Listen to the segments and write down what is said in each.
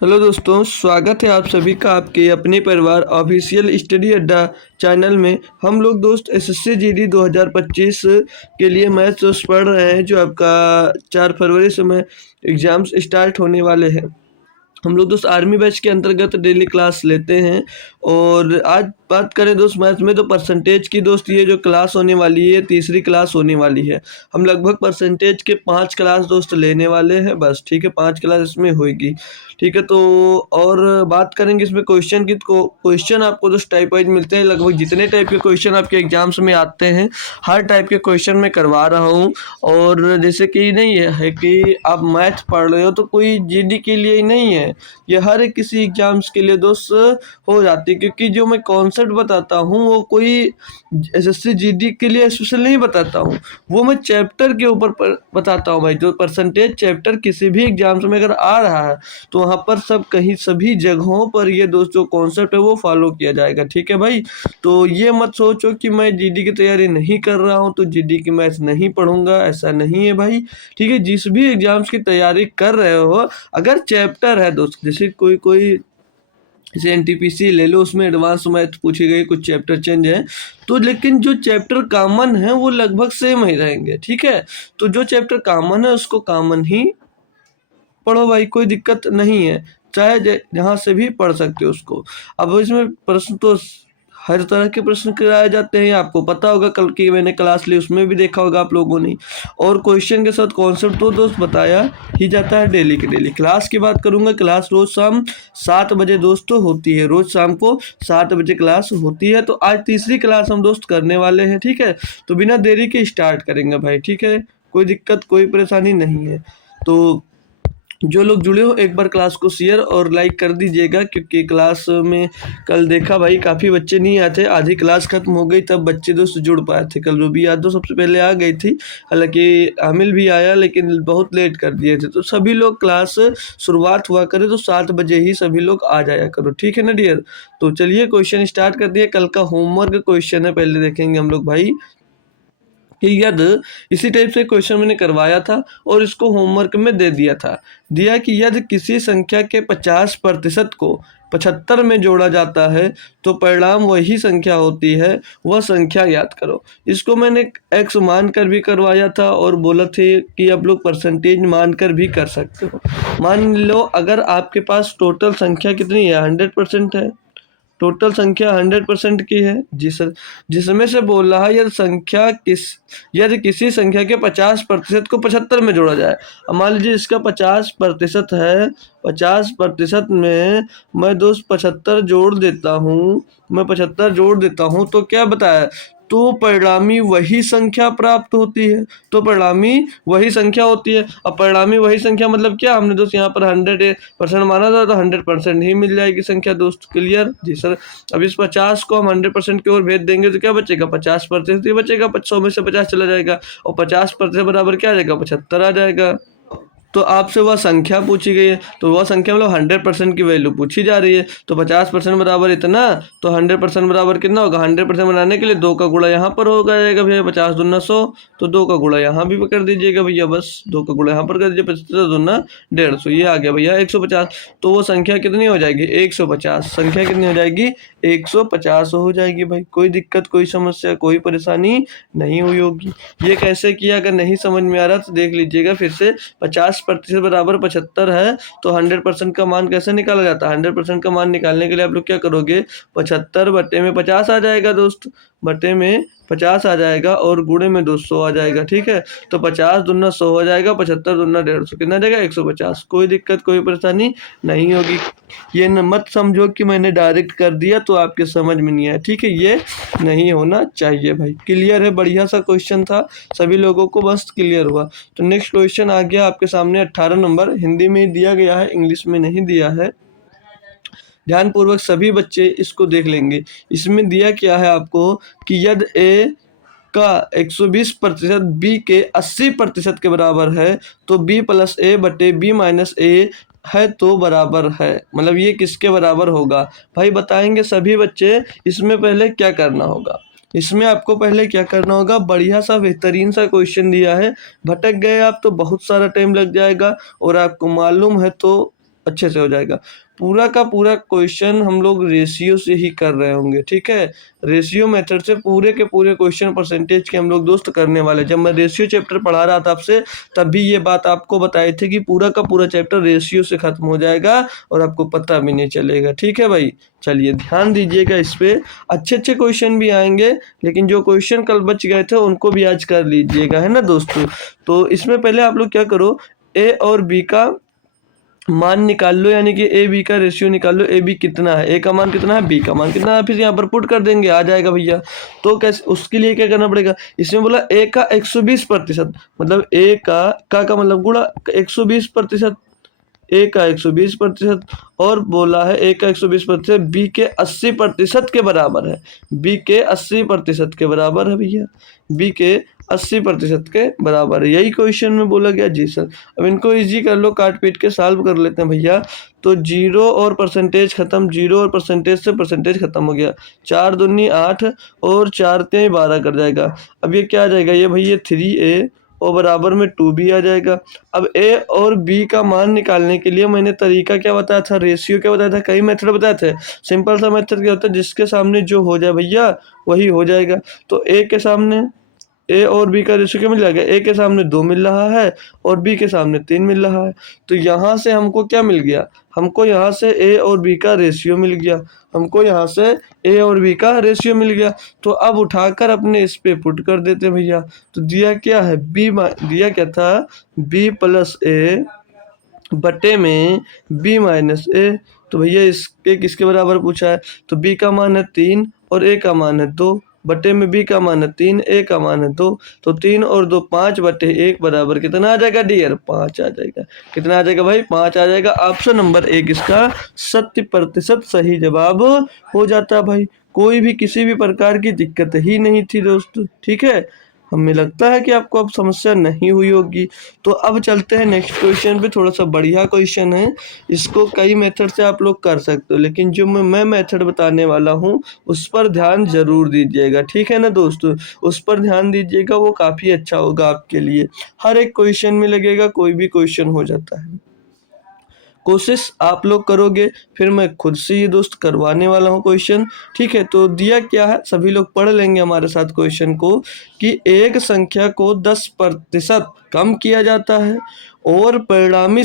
Hello दोस्तों, स्वागत है आप सभी का आपके अपने परिवार ऑफिशियल स्टडी अड्डा चैनल में। हम लोग दोस्त एसएससी जीडी 2025 के लिए मैथ्स पढ़ रहे हैं, जो आपका 4 फरवरी से में एग्ज़ाम्स स्टार्ट होने वाले हैं। हम लोग दोस्त आर्मी बैच के अंतर्गत डेली क्लास लेते हैं। और आज बात करें दोस्त मैथ में, तो परसेंटेज की दोस्त ये जो क्लास होने वाली है, तीसरी क्लास होने वाली है। हम लगभग परसेंटेज के 5 क्लास दोस्त लेने वाले हैं बस, ठीक है। 5 क्लास इसमें होगी, ठीक है। तो और बात करेंगे इसमें क्वेश्चन की, तो क्वेश्चन आपको दोस्त टाइप वाइज मिलते हैं। लगभग जितने टाइप के क्वेश्चन आपके एग्जाम्स में आते हैं, हर टाइप के क्वेश्चन मैं करवा रहा हूँ। और जैसे कि नहीं है कि आप मैथ पढ़ रहे हो तो कोई जीडी के लिए ही नहीं है, ये हर एक किसी एग्जाम्स के लिए दोस्त हो जाती है। क्योंकि जो मैं कॉन्सेप्ट बताता हूँ वो कोई एसएससी जीडी के लिए स्पेशल नहीं बताता हूँ, वो मैं चैप्टर के ऊपर बताता हूँ भाई। जो परसेंटेज चैप्टर किसी भी एग्जाम्स में अगर आ रहा है तो वहाँ पर सब कहीं सभी जगहों पर ये दोस्त जो कॉन्सेप्ट है वो फॉलो किया जाएगा, ठीक है भाई। तो ये मत सोचो कि मैं जीडी की तैयारी नहीं कर रहा हूँ तो जीडी की मैथ्स नहीं पढ़ूंगा, ऐसा नहीं है भाई, ठीक है। जिस भी एग्जाम्स की तैयारी कर रहे हो, अगर चैप्टर है दोस्त, जैसे कोई जैसे एनटीपीसी ले लो, उसमें एडवांस मैथ पूछी गई, कुछ चैप्टर चेंज है तो, लेकिन जो चैप्टर कॉमन है वो लगभग सेम ही रहेंगे, ठीक है। तो जो चैप्टर कॉमन है उसको कॉमन ही पढ़ो भाई, कोई दिक्कत नहीं है, चाहे जहाँ से भी पढ़ सकते हो उसको। अब इसमें प्रश्न तो हर तरह के प्रश्न कराए जाते हैं, आपको पता होगा, कल की मैंने क्लास ली उसमें भी देखा होगा आप लोगों ने। और क्वेश्चन के साथ कॉन्सेप्ट तो दोस्त बताया ही जाता है डेली की डेली। क्लास की बात करूंगा, क्लास रोज शाम 7 बजे दोस्तों होती है, रोज शाम को 7 बजे क्लास होती है। तो आज तीसरी क्लास हम दोस्त करने वाले हैं, ठीक है। तो बिना देरी के स्टार्ट करेंगे भाई, ठीक है। कोई दिक्कत कोई परेशानी नहीं है। तो जो लोग जुड़े हो एक बार क्लास को शेयर और लाइक कर दीजिएगा, क्योंकि क्लास में कल देखा भाई काफ़ी बच्चे नहीं आए थे, आधी क्लास खत्म हो गई तब बच्चे दोस्त जुड़ पाए थे। कल रूबी यादव सबसे पहले आ गई थी, हालांकि आमिल भी आया लेकिन बहुत लेट कर दिए थे। तो सभी लोग क्लास शुरुआत हुआ करे तो 7 बजे ही सभी लोग आ जाया करो, ठीक है ना डियर। तो चलिए क्वेश्चन स्टार्ट कर दिए। कल का होमवर्क क्वेश्चन है, पहले देखेंगे हम लोग भाई कि यदि इसी टाइप से क्वेश्चन मैंने करवाया था और इसको होमवर्क में दे दिया था। दिया कि यदि किसी संख्या के 50% को 75 में जोड़ा जाता है तो परिणाम वही संख्या होती है, वह संख्या याद करो। इसको मैंने एक्स मानकर भी करवाया था और बोला थे कि आप लोग परसेंटेज मानकर भी कर सकते हो। मान लो अगर आपके पास टोटल संख्या कितनी है, 100% है, टोटल संख्या 100% की है जिसमें से बोल रहा है यदि किसी संख्या के 50% को 75 में जोड़ा जाए। अब मान लीजिए इसका 50% है, 50% में मैं दोस्त 75 जोड़ देता हूँ, मैं 75 जोड़ देता हूँ तो क्या बताया, तो परिणामी वही संख्या प्राप्त होती है। तो परिणामी वही संख्या होती है। अब परिणामी वही संख्या मतलब क्या, हमने दोस्त यहाँ पर 100% माना था तो 100% ही मिल जाएगी संख्या दोस्त। क्लियर जी सर। अब इस 50 को हम 100% की ओर भेज देंगे तो क्या बचेगा, 50% ही बचेगा, 100 में से 50 चला जाएगा और 50% बराबर क्या आ जाएगा, 75 आ जाएगा। तो आपसे वह संख्या पूछी गई है, तो वह संख्या मतलब 100% की वैल्यू पूछी जा रही है। तो 50% बराबर इतना, तो 100% बराबर कितना होगा, 100% बनाने के लिए 2 का गुणा यहाँ पर हो जाएगा भैया, 50 दूना 100, तो 2 का गुणा यहाँ भी कर दीजिएगा भैया, बस 2 का गुणा यहाँ पर कर दीजिए, 75 दूना 150, ये आ गया भैया 150। तो वो संख्या कितनी हो जाएगी, 150। संख्या कितनी हो जाएगी, 150 हो जाएगी भाई। कोई दिक्कत कोई समस्या कोई परेशानी नहीं हुई होगी। ये कैसे किया, अगर नहीं समझ में आ रहा तो देख लीजिएगा फिर से। 50% बराबर 75 है तो 100% का मान कैसे निकाला जाता है, 100% का मान निकालने के लिए आप लोग क्या करोगे, 75 बटे में 50 आ जाएगा दोस्त, बटे में 50 आ जाएगा और गुणे में 200 आ जाएगा, ठीक है। तो 50 दूना 100 हो जाएगा, 75 दूना 150, कितना देगा 150। कोई दिक्कत कोई परेशानी नहीं होगी। ये न मत समझो कि मैंने डायरेक्ट कर दिया तो आपके समझ में नहीं आया, ठीक है, ये नहीं होना चाहिए भाई। क्लियर है, बढ़िया सा क्वेश्चन था, सभी लोगों को बस क्लियर हुआ। तो नेक्स्ट क्वेश्चन आ गया आपके सामने 18 नंबर, हिंदी में दिया गया है, इंग्लिश में नहीं दिया है। ध्यानपूर्वक सभी बच्चे इसको देख लेंगे। इसमें दिया क्या है आपको कि यदि ए का 120% बी के 80% के बराबर है तो बी प्लस ए बटे बी माइनस ए है तो बराबर है, मतलब ये किसके बराबर होगा भाई, बताएंगे सभी बच्चे। इसमें पहले क्या करना होगा, इसमें आपको पहले क्या करना होगा, बढ़िया सा बेहतरीन सा क्वेश्चन दिया है, भटक गए आप तो बहुत सारा टाइम लग जाएगा और आपको मालूम है तो अच्छे से हो जाएगा। पूरा का पूरा क्वेश्चन हम लोग रेशियो से ही कर रहे होंगे, ठीक है। रेशियो मेथड से पूरे के पूरे क्वेश्चन परसेंटेज के हम लोग दोस्त करने वाले। जब मैं रेशियो चैप्टर पढ़ा रहा था आपसे, तब भी ये बात आपको बताई थी कि पूरा का पूरा चैप्टर रेशियो से खत्म हो जाएगा और आपको पता भी नहीं चलेगा, ठीक है भाई। चलिए ध्यान दीजिएगा इस पे, अच्छे अच्छे क्वेश्चन भी आएंगे, लेकिन जो क्वेश्चन कल बच गए थे उनको भी आज कर लीजिएगा, है ना दोस्तों। तो इसमें पहले आप लोग क्या करो, ए और बी का मान निकाल लो, यानी कि ए बी का रेशियो निकाल लो। ए बी कितना है, ए का मान कितना है, बी का मान कितना है, फिर यहाँ पर पुट कर देंगे, आ जाएगा भैया। तो कैसे, उसके लिए क्या करना पड़ेगा, इसमें बोला ए का 120%, मतलब ए का मतलब गुणा 120%, ए का 120% और बोला है ए का 120% बी के 80% के बराबर है। बी के 80% के बराबर है भैया, बी के 80% के बराबर है, यही क्वेश्चन में बोला गया जी सर। अब इनको इजी कर लो, काट पीट के सॉल्व कर लेते हैं भैया। तो जीरो और परसेंटेज खत्म, जीरो और परसेंटेज से परसेंटेज खत्म हो गया। 4 दूनी 8 और 4 तें 12 कर जाएगा। अब ये क्या आ जाएगा, ये भैया 3a और बराबर में 2b आ जाएगा। अब ए और बी का मान निकालने के लिए मैंने तरीका क्या बताया था, रेशियो क्या बताया था, कई मेथड बताए थे। सिंपल सा मेथड क्या होता है, जिसके सामने जो हो जाए भैया वही हो जाएगा। तो ए के सामने, ए और बी का रेशियो क्या मिल जाएगा, ए के सामने 2 मिल रहा है और बी के सामने 3 मिल रहा है। तो यहाँ से हमको क्या मिल गया, हमको यहाँ से ए और बी का रेशियो मिल गया, हमको यहाँ से ए और बी का रेशियो मिल गया। तो अब उठाकर अपने इस पे पुट कर देते हैं भैया। तो दिया क्या है, दिया क्या था, बी प्लस ए बटे में बी माइनस ए। तो भैया इसके किसके बराबर पूछा है, तो बी का मान है 3 और ए का मान है 2, बटे में बी का मान है 3, ए का मान है 2। तो 3 और 2 5 बटे 1 बराबर कितना आ जाएगा डियर, 5 आ जाएगा। कितना आ जाएगा भाई, 5 आ जाएगा। ऑप्शन नंबर 1 इसका 100% सही जवाब हो जाता है भाई। कोई भी किसी भी प्रकार की दिक्कत ही नहीं थी दोस्तों, ठीक है। हमें लगता है कि आपको अब समस्या नहीं हुई होगी। तो अब चलते हैं नेक्स्ट क्वेश्चन पे, थोड़ा सा बढ़िया क्वेश्चन है। इसको कई मेथड से आप लोग कर सकते हो, लेकिन जो मैं मेथड बताने वाला हूँ उस पर ध्यान जरूर दीजिएगा, ठीक है ना दोस्तों। उस पर ध्यान दीजिएगा, वो काफ़ी अच्छा होगा आपके लिए। हर एक क्वेश्चन में लगेगा, कोई भी क्वेश्चन हो जाता है। कोशिश आप लोग करोगे, फिर मैं खुद से ये दोस्त करवाने वाला हूँ क्वेश्चन, ठीक है। तो दिया क्या है, सभी लोग पढ़ लेंगे हमारे साथ क्वेश्चन को, कि एक संख्या को 10% कम किया जाता है और परिणामी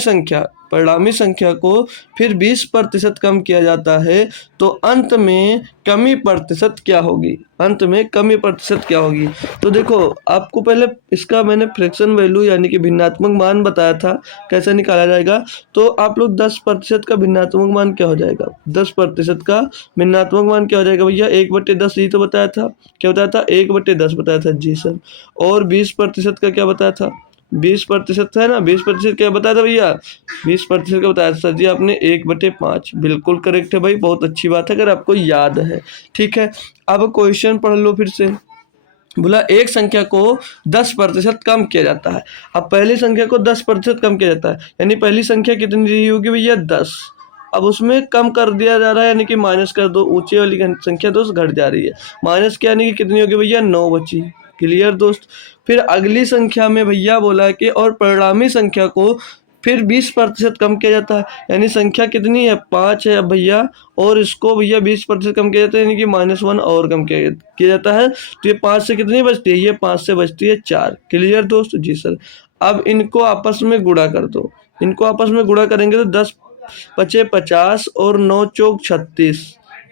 संख्या को फिर 20% कम किया जाता है, तो अंत में कमी प्रतिशत क्या होगी, अंत में कमी प्रतिशत क्या होगी। तो देखो, आपको पहले इसका मैंने फ्रैक्शन वैल्यू यानी कि भिन्नात्मक मान बताया था, कैसे निकाला जाएगा। तो आप लोग 10% का भिन्नात्मक मान क्या हो जाएगा, 10% का भिन्नात्मक मान क्या हो जाएगा भैया, 1/10 ही तो बताया था। क्या बताया था, 1/10 बताया था जी सर। और 20% का क्या बताया था, 20% है ना, 20% क्या बताया था भैया, 20% का बताया था सर जी आपने, 1/5। बिल्कुल करेक्ट है भाई, बहुत अच्छी बात है अगर आपको याद है, ठीक है। अब क्वेश्चन पढ़ लो फिर से। बोला एक संख्या को 10% कम किया जाता है। अब पहली संख्या को 10% कम किया जाता है, यानी पहली संख्या कितनी रही होगी भैया, 10। अब उसमें कम कर दिया जा रहा है, यानी कि माइनस कर दो, ऊंची वाली संख्या दोस्त घट जा रही है। माइनस क्या, यानी कि कितनी होगी भैया, 9 बची। क्लियर दोस्त। फिर अगली संख्या में भैया बोला कि और परिणामी संख्या को फिर 20% कम किया जाता है, यानी संख्या कितनी है, 5 है अब भैया, और इसको भैया 20% कम किया जाता है, यानी कि -1 और कम किया जाता है। तो ये 5 से कितनी बचती है, ये 5 से बचती है 4। क्लियर दोस्त, जी सर। अब इनको आपस में गुणा कर दो, इनको आपस में गुणा करेंगे तो 10 पचे 50 और 9 चौक 36।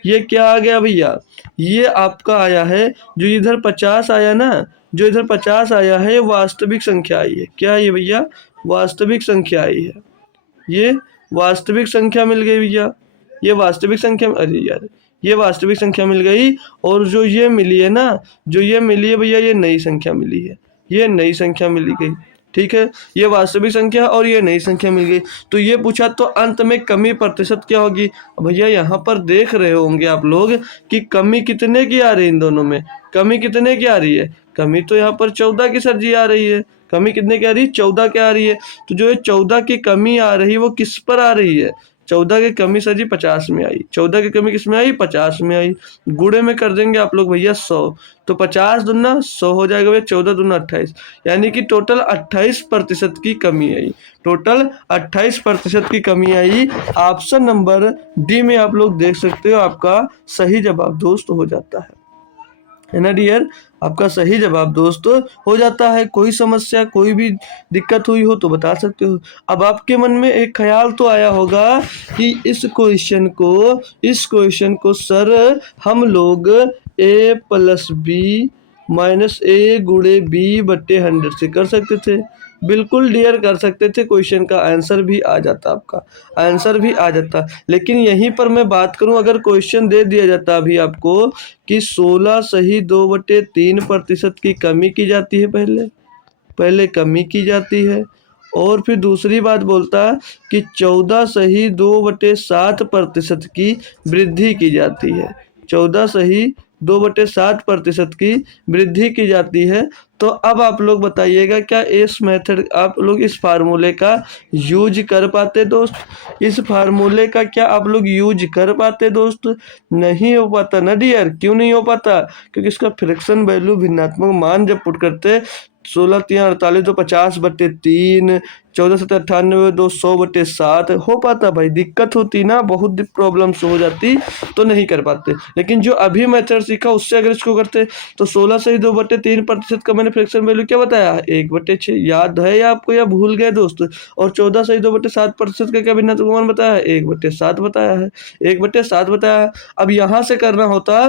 ये क्या आ गया भैया, ये आपका आया है, जो इधर 50 आया ना, जो इधर 50 आया है, ये वास्तविक संख्या आई है। क्या है ये भैया, वास्तविक संख्या आई है। ये वास्तविक संख्या मिल गई भैया, ये वास्तविक संख्या, अरे यार, ये वास्तविक संख्या मिल गई। और जो ये मिली है ना, जो ये मिली है भैया, ये नई संख्या मिली है, ये नई संख्या मिली गई, ठीक है। ये वास्तविक संख्या और ये नई संख्या मिल गई। तो ये पूछा, तो अंत में कमी प्रतिशत क्या होगी। भैया यहाँ पर देख रहे होंगे आप लोग कि कमी कितने की आ रही है, इन दोनों में कमी कितने की आ रही है, कमी तो यहाँ पर 14 की सर जी आ रही है। कमी कितने की आ रही है, 14 की आ रही है। तो जो ये 14 की कमी आ रही है वो किस पर आ रही है, 14 की कमी सर जी 50 में आई, 14 की कमी किस में आई, 50 में आई। गुणे में कर देंगे आप लोग भैया 100, तो 50 दूना 100 हो जाएगा भैया, 14 दूना 28, यानी कि टोटल 28% की कमी आई, टोटल 28% की कमी आई। ऑप्शन नंबर डी में आप लोग देख सकते हो आपका सही जवाब दोस्त हो जाता है ना डियर, आपका सही जवाब दोस्त हो जाता है। कोई समस्या कोई भी दिक्कत हुई हो तो बता सकते हो। अब आपके मन में एक ख्याल तो आया होगा कि इस क्वेश्चन को सर हम लोग a प्लस बी माइनस ए गुणे बी बट्टे 100 से कर सकते थे। बिल्कुल डियर कर सकते थे, क्वेश्चन का आंसर भी आ जाता, आपका आंसर भी आ जाता। लेकिन यहीं पर मैं बात करूं, अगर क्वेश्चन दे दिया जाता अभी आपको कि 16 सही 2/3% की कमी की जाती है, पहले कमी की जाती है, और फिर दूसरी बात बोलता कि 14 सही 2/7% की वृद्धि की जाती है, 14 सही 2/7% की वृद्धि की जाती है। तो अब आप लोग बताइएगा क्या इस मेथड आप लोग इस फार्मूले का यूज कर पाते दोस्त, इस फार्मूले का क्या आप लोग यूज कर पाते दोस्त, नहीं हो पाता ना डियर। क्यों नहीं हो पाता, क्योंकि इसका फ्रैक्शन वैल्यू भिन्नात्मक मान जब पुट करते 16 3 48 तो 50/3, 14 7 98 2 100/7 हो पाता भाई, दिक्कत होती ना, बहुत प्रॉब्लम्स हो जाती तो नहीं कर पाते। लेकिन जो अभी मेथड सीखा उससे अगर इसको करते तो 16 सही 2/3% का मैंने फ्रैक्शन वैल्यू क्या बताया, 1/6, याद है या आपको या भूल गए दोस्त। और 14 सही 2/7% का क्या भिन्नात्मक मान बताया है, 1/7 बताया है, 1/7 बताया है। अब यहाँ से करना होता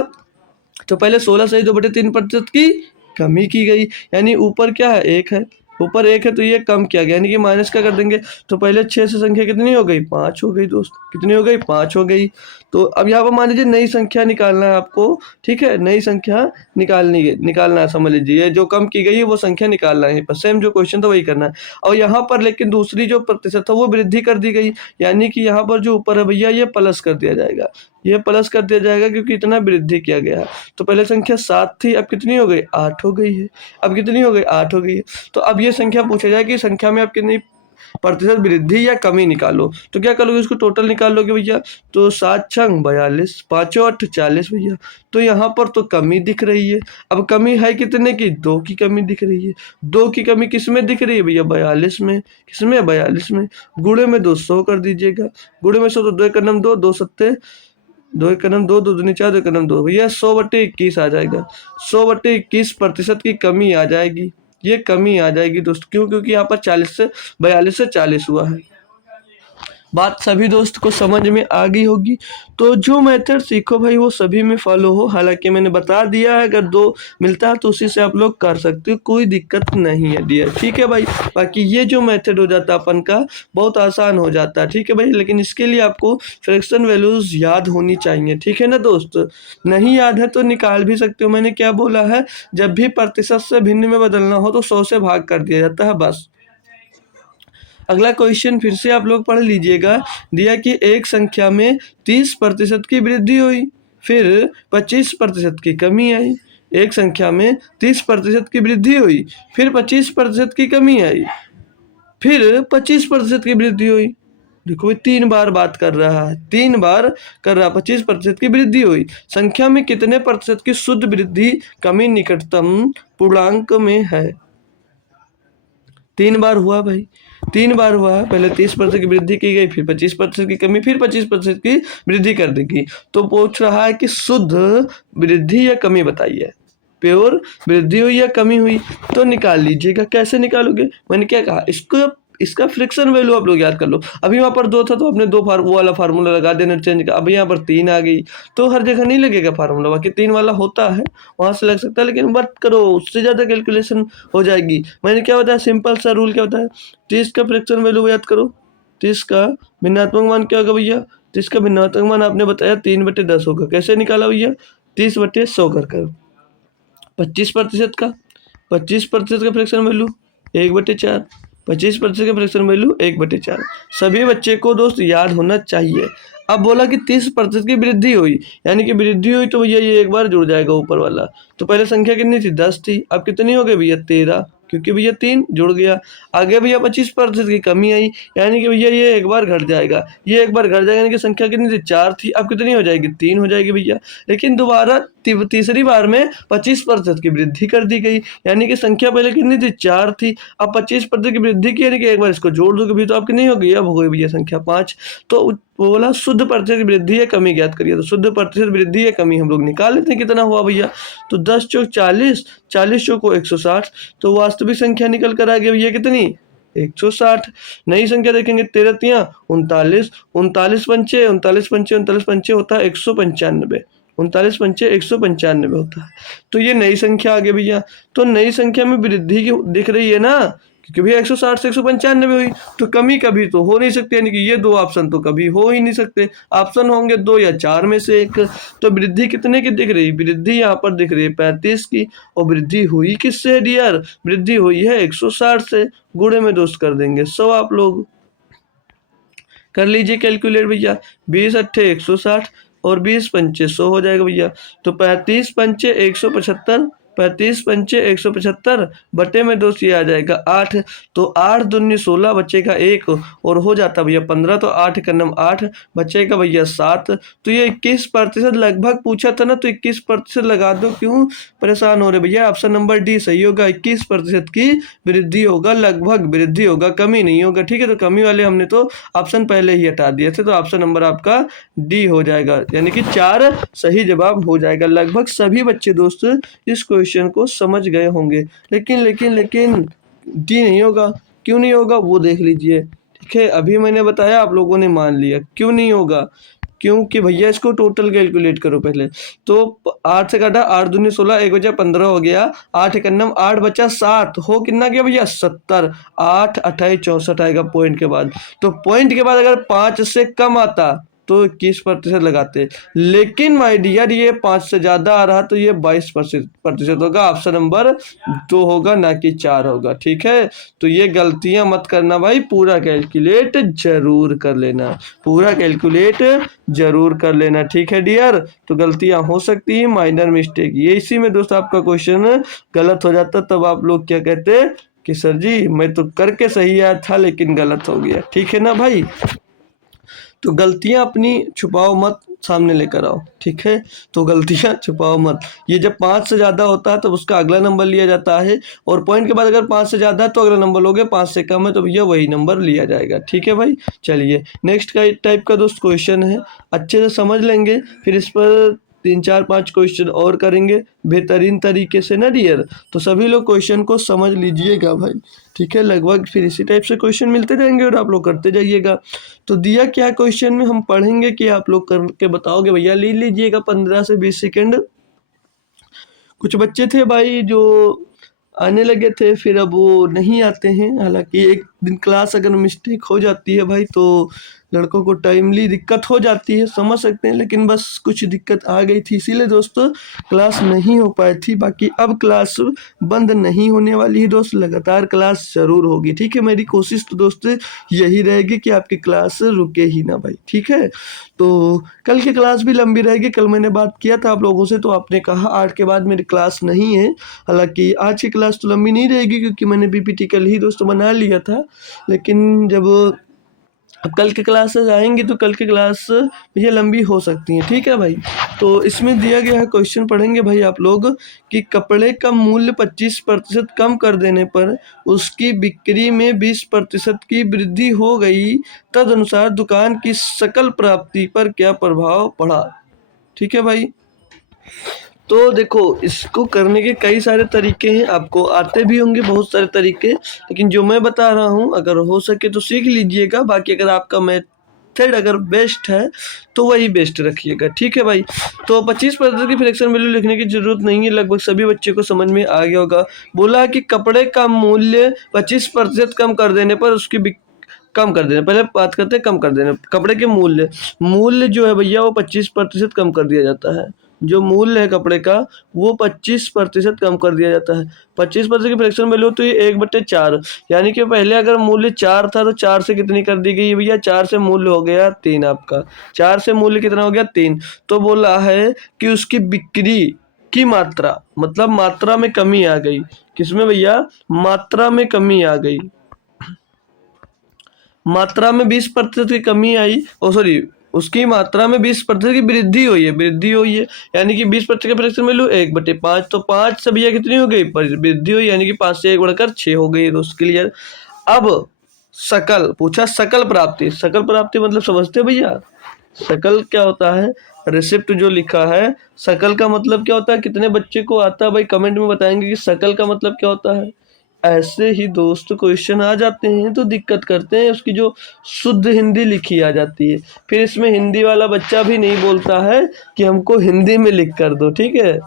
तो पहले 16 सही 2/3% की कमी की गई, यानी ऊपर क्या है, एक है, ऊपर एक है तो ये कम किया गया, यानी कि माइनस का कर देंगे तो पहले 6 से संख्या कितनी हो गई, 5 हो गई दोस्त, कितनी हो गई, 5 हो गई। तो अब यहाँ पर मान लीजिए नई संख्या निकालना है आपको, ठीक है, नई संख्या निकालना है, समझ लीजिए जो कम की गई है वो संख्या निकालना है, पर सेम जो क्वेश्चन था वही करना है। और यहाँ पर लेकिन दूसरी जो प्रतिशत था वो वृद्धि कर दी गई, यानी कि यहाँ पर जो ऊपर है भैया ये प्लस कर दिया जाएगा, ये प्लस कर दिया जाएगा क्योंकि इतना वृद्धि किया गया है। तो पहले संख्या 7 थी, अब कितनी हो गई, 8 हो गई है, अब कितनी हो गई, 8 हो गई है। तो अब ये संख्या पूछा जाए कि संख्या में आप कितनी प्रतिशत वृद्धि या कमी निकालो, तो क्या करोगे, इसको टोटल निकाल लोगे भैया, तो 7 छंग 42, 5 8 40 भैया। तो यहाँ पर तो कमी दिख रही है, अब कमी है कितने की, 2 की कमी दिख रही है, 2 की कमी किस में दिख रही है भैया, 42 में, किसमें, 42 में। गुणे में 200 कर दीजिएगा, गुणे में 100 तो 2 एकम 2, 2 सत्ते 2 एकम 2, 2 दूनी 4, 2 एकम 2 भैया, 100/21 आ जाएगा, 100/21% की कमी आ जाएगी, ये कमी आ जाएगी दोस्त। क्यों, क्योंकि यहाँ पर 42 से 40 हुआ है। बात सभी दोस्त को समझ में आ गई होगी। तो जो मेथड सीखो भाई वो सभी में फॉलो हो, हालांकि मैंने बता दिया है, अगर 2 मिलता है तो उसी से आप लोग कर सकते हो, कोई दिक्कत नहीं है डियर, ठीक है भाई। बाकी ये जो मेथड हो जाता है अपन का बहुत आसान हो जाता है, ठीक है भाई, लेकिन इसके लिए आपको फ्रैक्शन वैल्यूज याद होनी चाहिए, ठीक है ना दोस्त। नहीं याद है तो निकाल भी सकते हो, मैंने क्या बोला है, जब भी प्रतिशत से भिन्न में बदलना हो तो 100 से भाग कर दिया जाता है, बस। अगला क्वेश्चन फिर से आप लोग पढ़ लीजिएगा, दिया कि एक संख्या में 30% की वृद्धि हुई, फिर 25% की कमी आई। एक संख्या में 30% की वृद्धि हुई, फिर 25% की कमी आई, फिर 25% की वृद्धि हुई। देखो ये 3 बार बात कर रहा है, 3 बार कर रहा, 25% की वृद्धि हुई। संख्या में कितने प्रतिशत की शुद्ध वृद्धि कमी निकटतम पूर्णांक में है। 3 बार हुआ भाई, 3 बार हुआ है, पहले 30% की वृद्धि की गई, फिर 25% की कमी, फिर 25% की वृद्धि कर दी गई। तो पूछ रहा है कि शुद्ध वृद्धि या कमी बताइए, प्योर वृद्धि हुई या कमी हुई, तो निकाल लीजिएगा। कैसे निकालोगे, मैंने क्या कहा, इसका फ्रिक्शन वैल्यू आप लोग याद कर लो। अभी वहाँ पर 2 था तो आपने 2 वो वाला फार्मूला लगा देना चेंज का, अब यहाँ पर 3 आ गई तो हर जगह नहीं लगेगा फार्मूला, बाकी 3 वाला होता है वहाँ से लग सकता है, लेकिन मत करो, उससे ज़्यादा कैलकुलेशन हो जाएगी। मैंने क्या बताया, सिंपल सा रूल क्या बताया, 30 का फ्रैक्शन वैल्यू याद करो, 30 का भिन्नात्मक मान क्या होगा भैया, 30 का भिन्नात्मक मान आपने बताया 3/10 होगा। कैसे निकाला भैया, 30/100 कर 25% का 25% का फ्रैक्शन वैल्यू 1/4, 25% का फ्रैक्शन वैल्यू 1/4। सभी बच्चे को दोस्त याद होना चाहिए। अब बोला कि 30% की वृद्धि हुई, यानी कि वृद्धि हुई तो भैया ये एक बार जुड़ जाएगा ऊपर वाला। तो पहले संख्या कितनी थी, 10 थी, अब कितनी हो गई भैया, 13। क्योंकि भैया 3 जुड़ गया। आगे भैया 25% की कमी आई, यानी कि भैया ये एक बार घट जाएगा, ये एक बार घट जाएगा, यानी कि संख्या कितनी थी 4 थी, अब कितनी हो जाएगी 3 हो जाएगी भैया। लेकिन दोबारा तीसरी बार में 25% की वृद्धि कर दी गई, यानी कि संख्या पहले कितनी थी 4 थी, अब 25% की वृद्धि की, यानी कि एक बार इसको जोड़ दोगे भी तो अब कितनी हो गई, अब हो गई भैया संख्या 5। तो वो बोला शुद्ध प्रतिशत वृद्धि या कमी ज्ञात करिए, तो शुद्ध प्रतिशत वृद्धि या कमी हम लोग निकाल लेते हैं कितना हुआ भैया। तो 10 चौक 40, 40 चौको 160, तो वास्तविक संख्या निकल कर आ गई भैया कितनी 160। नई संख्या देखेंगे 13 तिया 39, 39 पंचे 39 पंचे 39 पंचे होता है 195, 39 पंचे 195 होता है। तो ये नई संख्या आ गई भैया। तो नई संख्या में वृद्धि की दिख रही है ना, क्योंकि भैया 160 से 195 हुई, तो कमी कभी तो हो नहीं सकती, यानी कि ये दो ऑप्शन तो कभी हो ही नहीं सकते। ऑप्शन होंगे 2 या 4 में से एक। तो वृद्धि कितने की दिख रही, वृद्धि यहाँ पर दिख रही है 35 की, और वृद्धि हुई किससे है डियर, वृद्धि हुई है 160 से। गुणे में दोस्त कर देंगे 100, आप लोग कर लीजिए कैलकुलेट भैया। 20 अट्ठे 160 और 20 पंचे 100 हो जाएगा भैया। तो 35 पंचे 175, 35 पंचे 175 बटे में दोस्त ये आ जाएगा 8, तो 8 दूनी 16 बचेगा 1 और हो जाता भैया 15, तो 8 का नम 8 बचेगा भैया 7। तो ये 21% लगभग पूछा था ना, तो 21% लगा दो, क्यों परेशान हो रहे भैया। ऑप्शन नंबर डी सही होगा, 21% की वृद्धि होगा, लगभग वृद्धि होगा, कमी नहीं होगा। ठीक है, तो कमी वाले हमने तो ऑप्शन पहले ही हटा दिए थे, तो ऑप्शन नंबर आपका डी हो जाएगा, यानी कि 4 सही जवाब हो जाएगा। लगभग सभी बच्चे दोस्त इस क्वेश्चन को समझ गए होंगे, लेकिन लेकिन लेकिन डी नहीं होगा। क्यों नहीं होगा वो देख लीजिए। ठीक है, अभी मैंने बताया, आप लोगों ने मान लिया। क्यों नहीं होगा, क्योंकि भैया इसको टोटल कैलकुलेट करो पहले। तो 8 से काटा 8 दूनी 16, 1 बचा 15 हो गया, 8 एक अन्नम 8 बचा 7, हो कितना गया भैया 70। 8 28 64 आएगा पॉइंट के बाद। तो पॉइंट के बाद अगर 5 से कम आता तो 21% लगाते, लेकिन माय डियर ये 5 से ज्यादा आ रहा तो ये 22% होगा। ऑप्शन नंबर 2 होगा, ना कि 4 होगा। ठीक है, तो ये गलतियां मत करना भाई, पूरा कैलकुलेट जरूर कर लेना, पूरा कैलकुलेट जरूर कर लेना। ठीक है डियर, तो गलतियां हो सकती है, माइनर मिस्टेक। ये इसी में दोस्त आपका क्वेश्चन गलत हो जाता, तब आप लोग क्या कहते कि सर जी मैं तो करके सही आया था लेकिन गलत हो गया। ठीक है ना भाई, तो गलतियां अपनी छुपाओ मत, सामने लेकर आओ। ठीक है, तो गलतियां छुपाओ मत। ये जब 5 से ज़्यादा होता है तो उसका अगला नंबर लिया जाता है, और पॉइंट के बाद अगर 5 से ज़्यादा है तो अगला नंबर लोगे, 5 से कम है तो भैया वही नंबर लिया जाएगा। ठीक है भाई, चलिए नेक्स्ट का टाइप का दोस्त क्वेश्चन है, अच्छे से समझ लेंगे, फिर इस पर 3 4 5 क्वेश्चन और करेंगे बेहतरीन तरीके से ना डियर। तो सभी लोग क्वेश्चन को समझ लीजिएगा भाई। ठीक है, लगभग फिर इसी टाइप से क्वेश्चन मिलते रहेंगे और आप लोग करते जाइएगा। तो दिया क्या क्वेश्चन में हम पढ़ेंगे कि आप लोग करके बताओगे भैया, ले लीजिएगा 15 से 20 सेकेंड। कुछ बच्चे थे भाई जो आने लगे थे, फिर अब वो नहीं आते हैं। हालांकि एक दिन क्लास अगर मिस्टेक हो जाती है भाई तो लड़कों को टाइमली दिक्कत हो जाती है, समझ सकते हैं, लेकिन बस कुछ दिक्कत आ गई थी, इसीलिए दोस्तों क्लास नहीं हो पाई थी। बाकी अब क्लास बंद नहीं होने वाली है दोस्त, लगातार क्लास ज़रूर होगी। ठीक है, मेरी कोशिश तो दोस्त यही रहेगी कि आपकी क्लास रुके ही ना भाई। ठीक है, तो कल की क्लास भी लंबी रहेगी। कल मैंने बात किया था आप लोगों से, तो आपने कहा 8 के बाद मेरी क्लास नहीं है। हालांकि आज की क्लास तो लंबी नहीं रहेगी क्योंकि मैंने पीपीटी कल ही दोस्तों बना लिया था, लेकिन जब अब कल की क्लासेस आएंगी तो कल की क्लास ये लंबी हो सकती हैं। ठीक है भाई, तो इसमें दिया गया है क्वेश्चन, पढ़ेंगे भाई आप लोग कि कपड़े का मूल्य 25% कम कर देने पर उसकी बिक्री में 20% की वृद्धि हो गई, तदनुसार दुकान की सकल प्राप्ति पर क्या प्रभाव पड़ा। ठीक है भाई, तो देखो इसको करने के कई सारे तरीके हैं, आपको आते भी होंगे बहुत सारे तरीके, लेकिन जो मैं बता रहा हूँ अगर हो सके तो सीख लीजिएगा। बाकी अगर आपका मेथड अगर बेस्ट है तो वही बेस्ट रखिएगा। ठीक है भाई, तो 25% की फ्रैक्शन वैल्यू लिखने की जरूरत नहीं है, लगभग सभी बच्चे को समझ में आ गया होगा। बोला कि कपड़े का मूल्य 25% कम कर देने पर उसकी कम कर देने, पहले बात करते हैं कम कर देने। कपड़े के मूल्य जो है भैया वो 25% कम कर दिया जाता है। जो मूल्य है कपड़े का वो 25% कम कर दिया जाता है। 25% की फ्रैक्शन वैल्यू तो ये 1/4, यानी कि पहले अगर मूल्य 4 था तो 4 से कितनी कर दी गई भैया, 4 से मूल्य हो गया 3 आपका। 4 से मूल्य कितना हो गया 3। तो बोला है कि उसकी बिक्री की मात्रा, मतलब मात्रा में कमी आ गई। किसमें भैया? मात्रा में कमी आ गई। मात्रा में 20% की कमी आई, ओ सॉरी, उसकी मात्रा में 20% की वृद्धि हुई है, वृद्धि हुई है, यानी कि 20% का फ्रैक्शन वैल्यू 1/5, तो 5 से भैया कितनी हो गई? वृद्धि हुई, यानी कि 5 से 1 बढ़कर 6 हो गई। दोस्त क्लियर। अब सकल पूछा, सकल प्राप्ति। सकल प्राप्ति मतलब समझते हो भैया? सकल क्या होता है? रिसिप्ट जो लिखा है, सकल का मतलब क्या होता है? कितने बच्चे को आता है भाई? कमेंट में बताएंगे कि सकल का मतलब क्या होता है। ऐसे ही दोस्त क्वेश्चन आ जाते हैं तो दिक्कत करते हैं, उसकी जो शुद्ध हिंदी लिखी आ जाती है, फिर इसमें हिंदी वाला बच्चा भी नहीं बोलता है कि हमको हिंदी में लिख कर दो, ठीक है।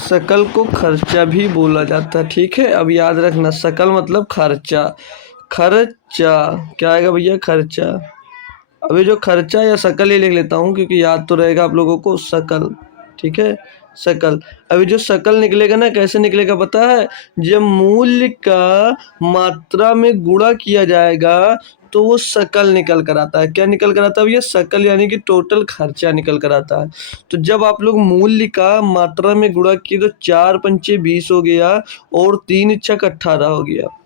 सकल को खर्चा भी बोला जाता है, ठीक है। अब याद रखना, सकल मतलब खर्चा। खर्चा क्या आएगा भैया? खर्चा। अभी जो खर्चा या सकल ही लिख लेता हूँ क्योंकि याद तो रहेगा आप लोगों को, सकल, ठीक है, सकल। अभी जो सकल निकलेगा ना, कैसे निकलेगा पता है? जब मूल्य का मात्रा में गुणा किया जाएगा तो वो सकल निकल कर आता है। क्या निकल कर आता है भैया? सकल, यानी कि टोटल खर्चा निकल कर आता है। तो जब आप लोग मूल्य का मात्रा में गुणा किए तो 4 पंचे 20 हो गया और 3 छक 18 हो गया।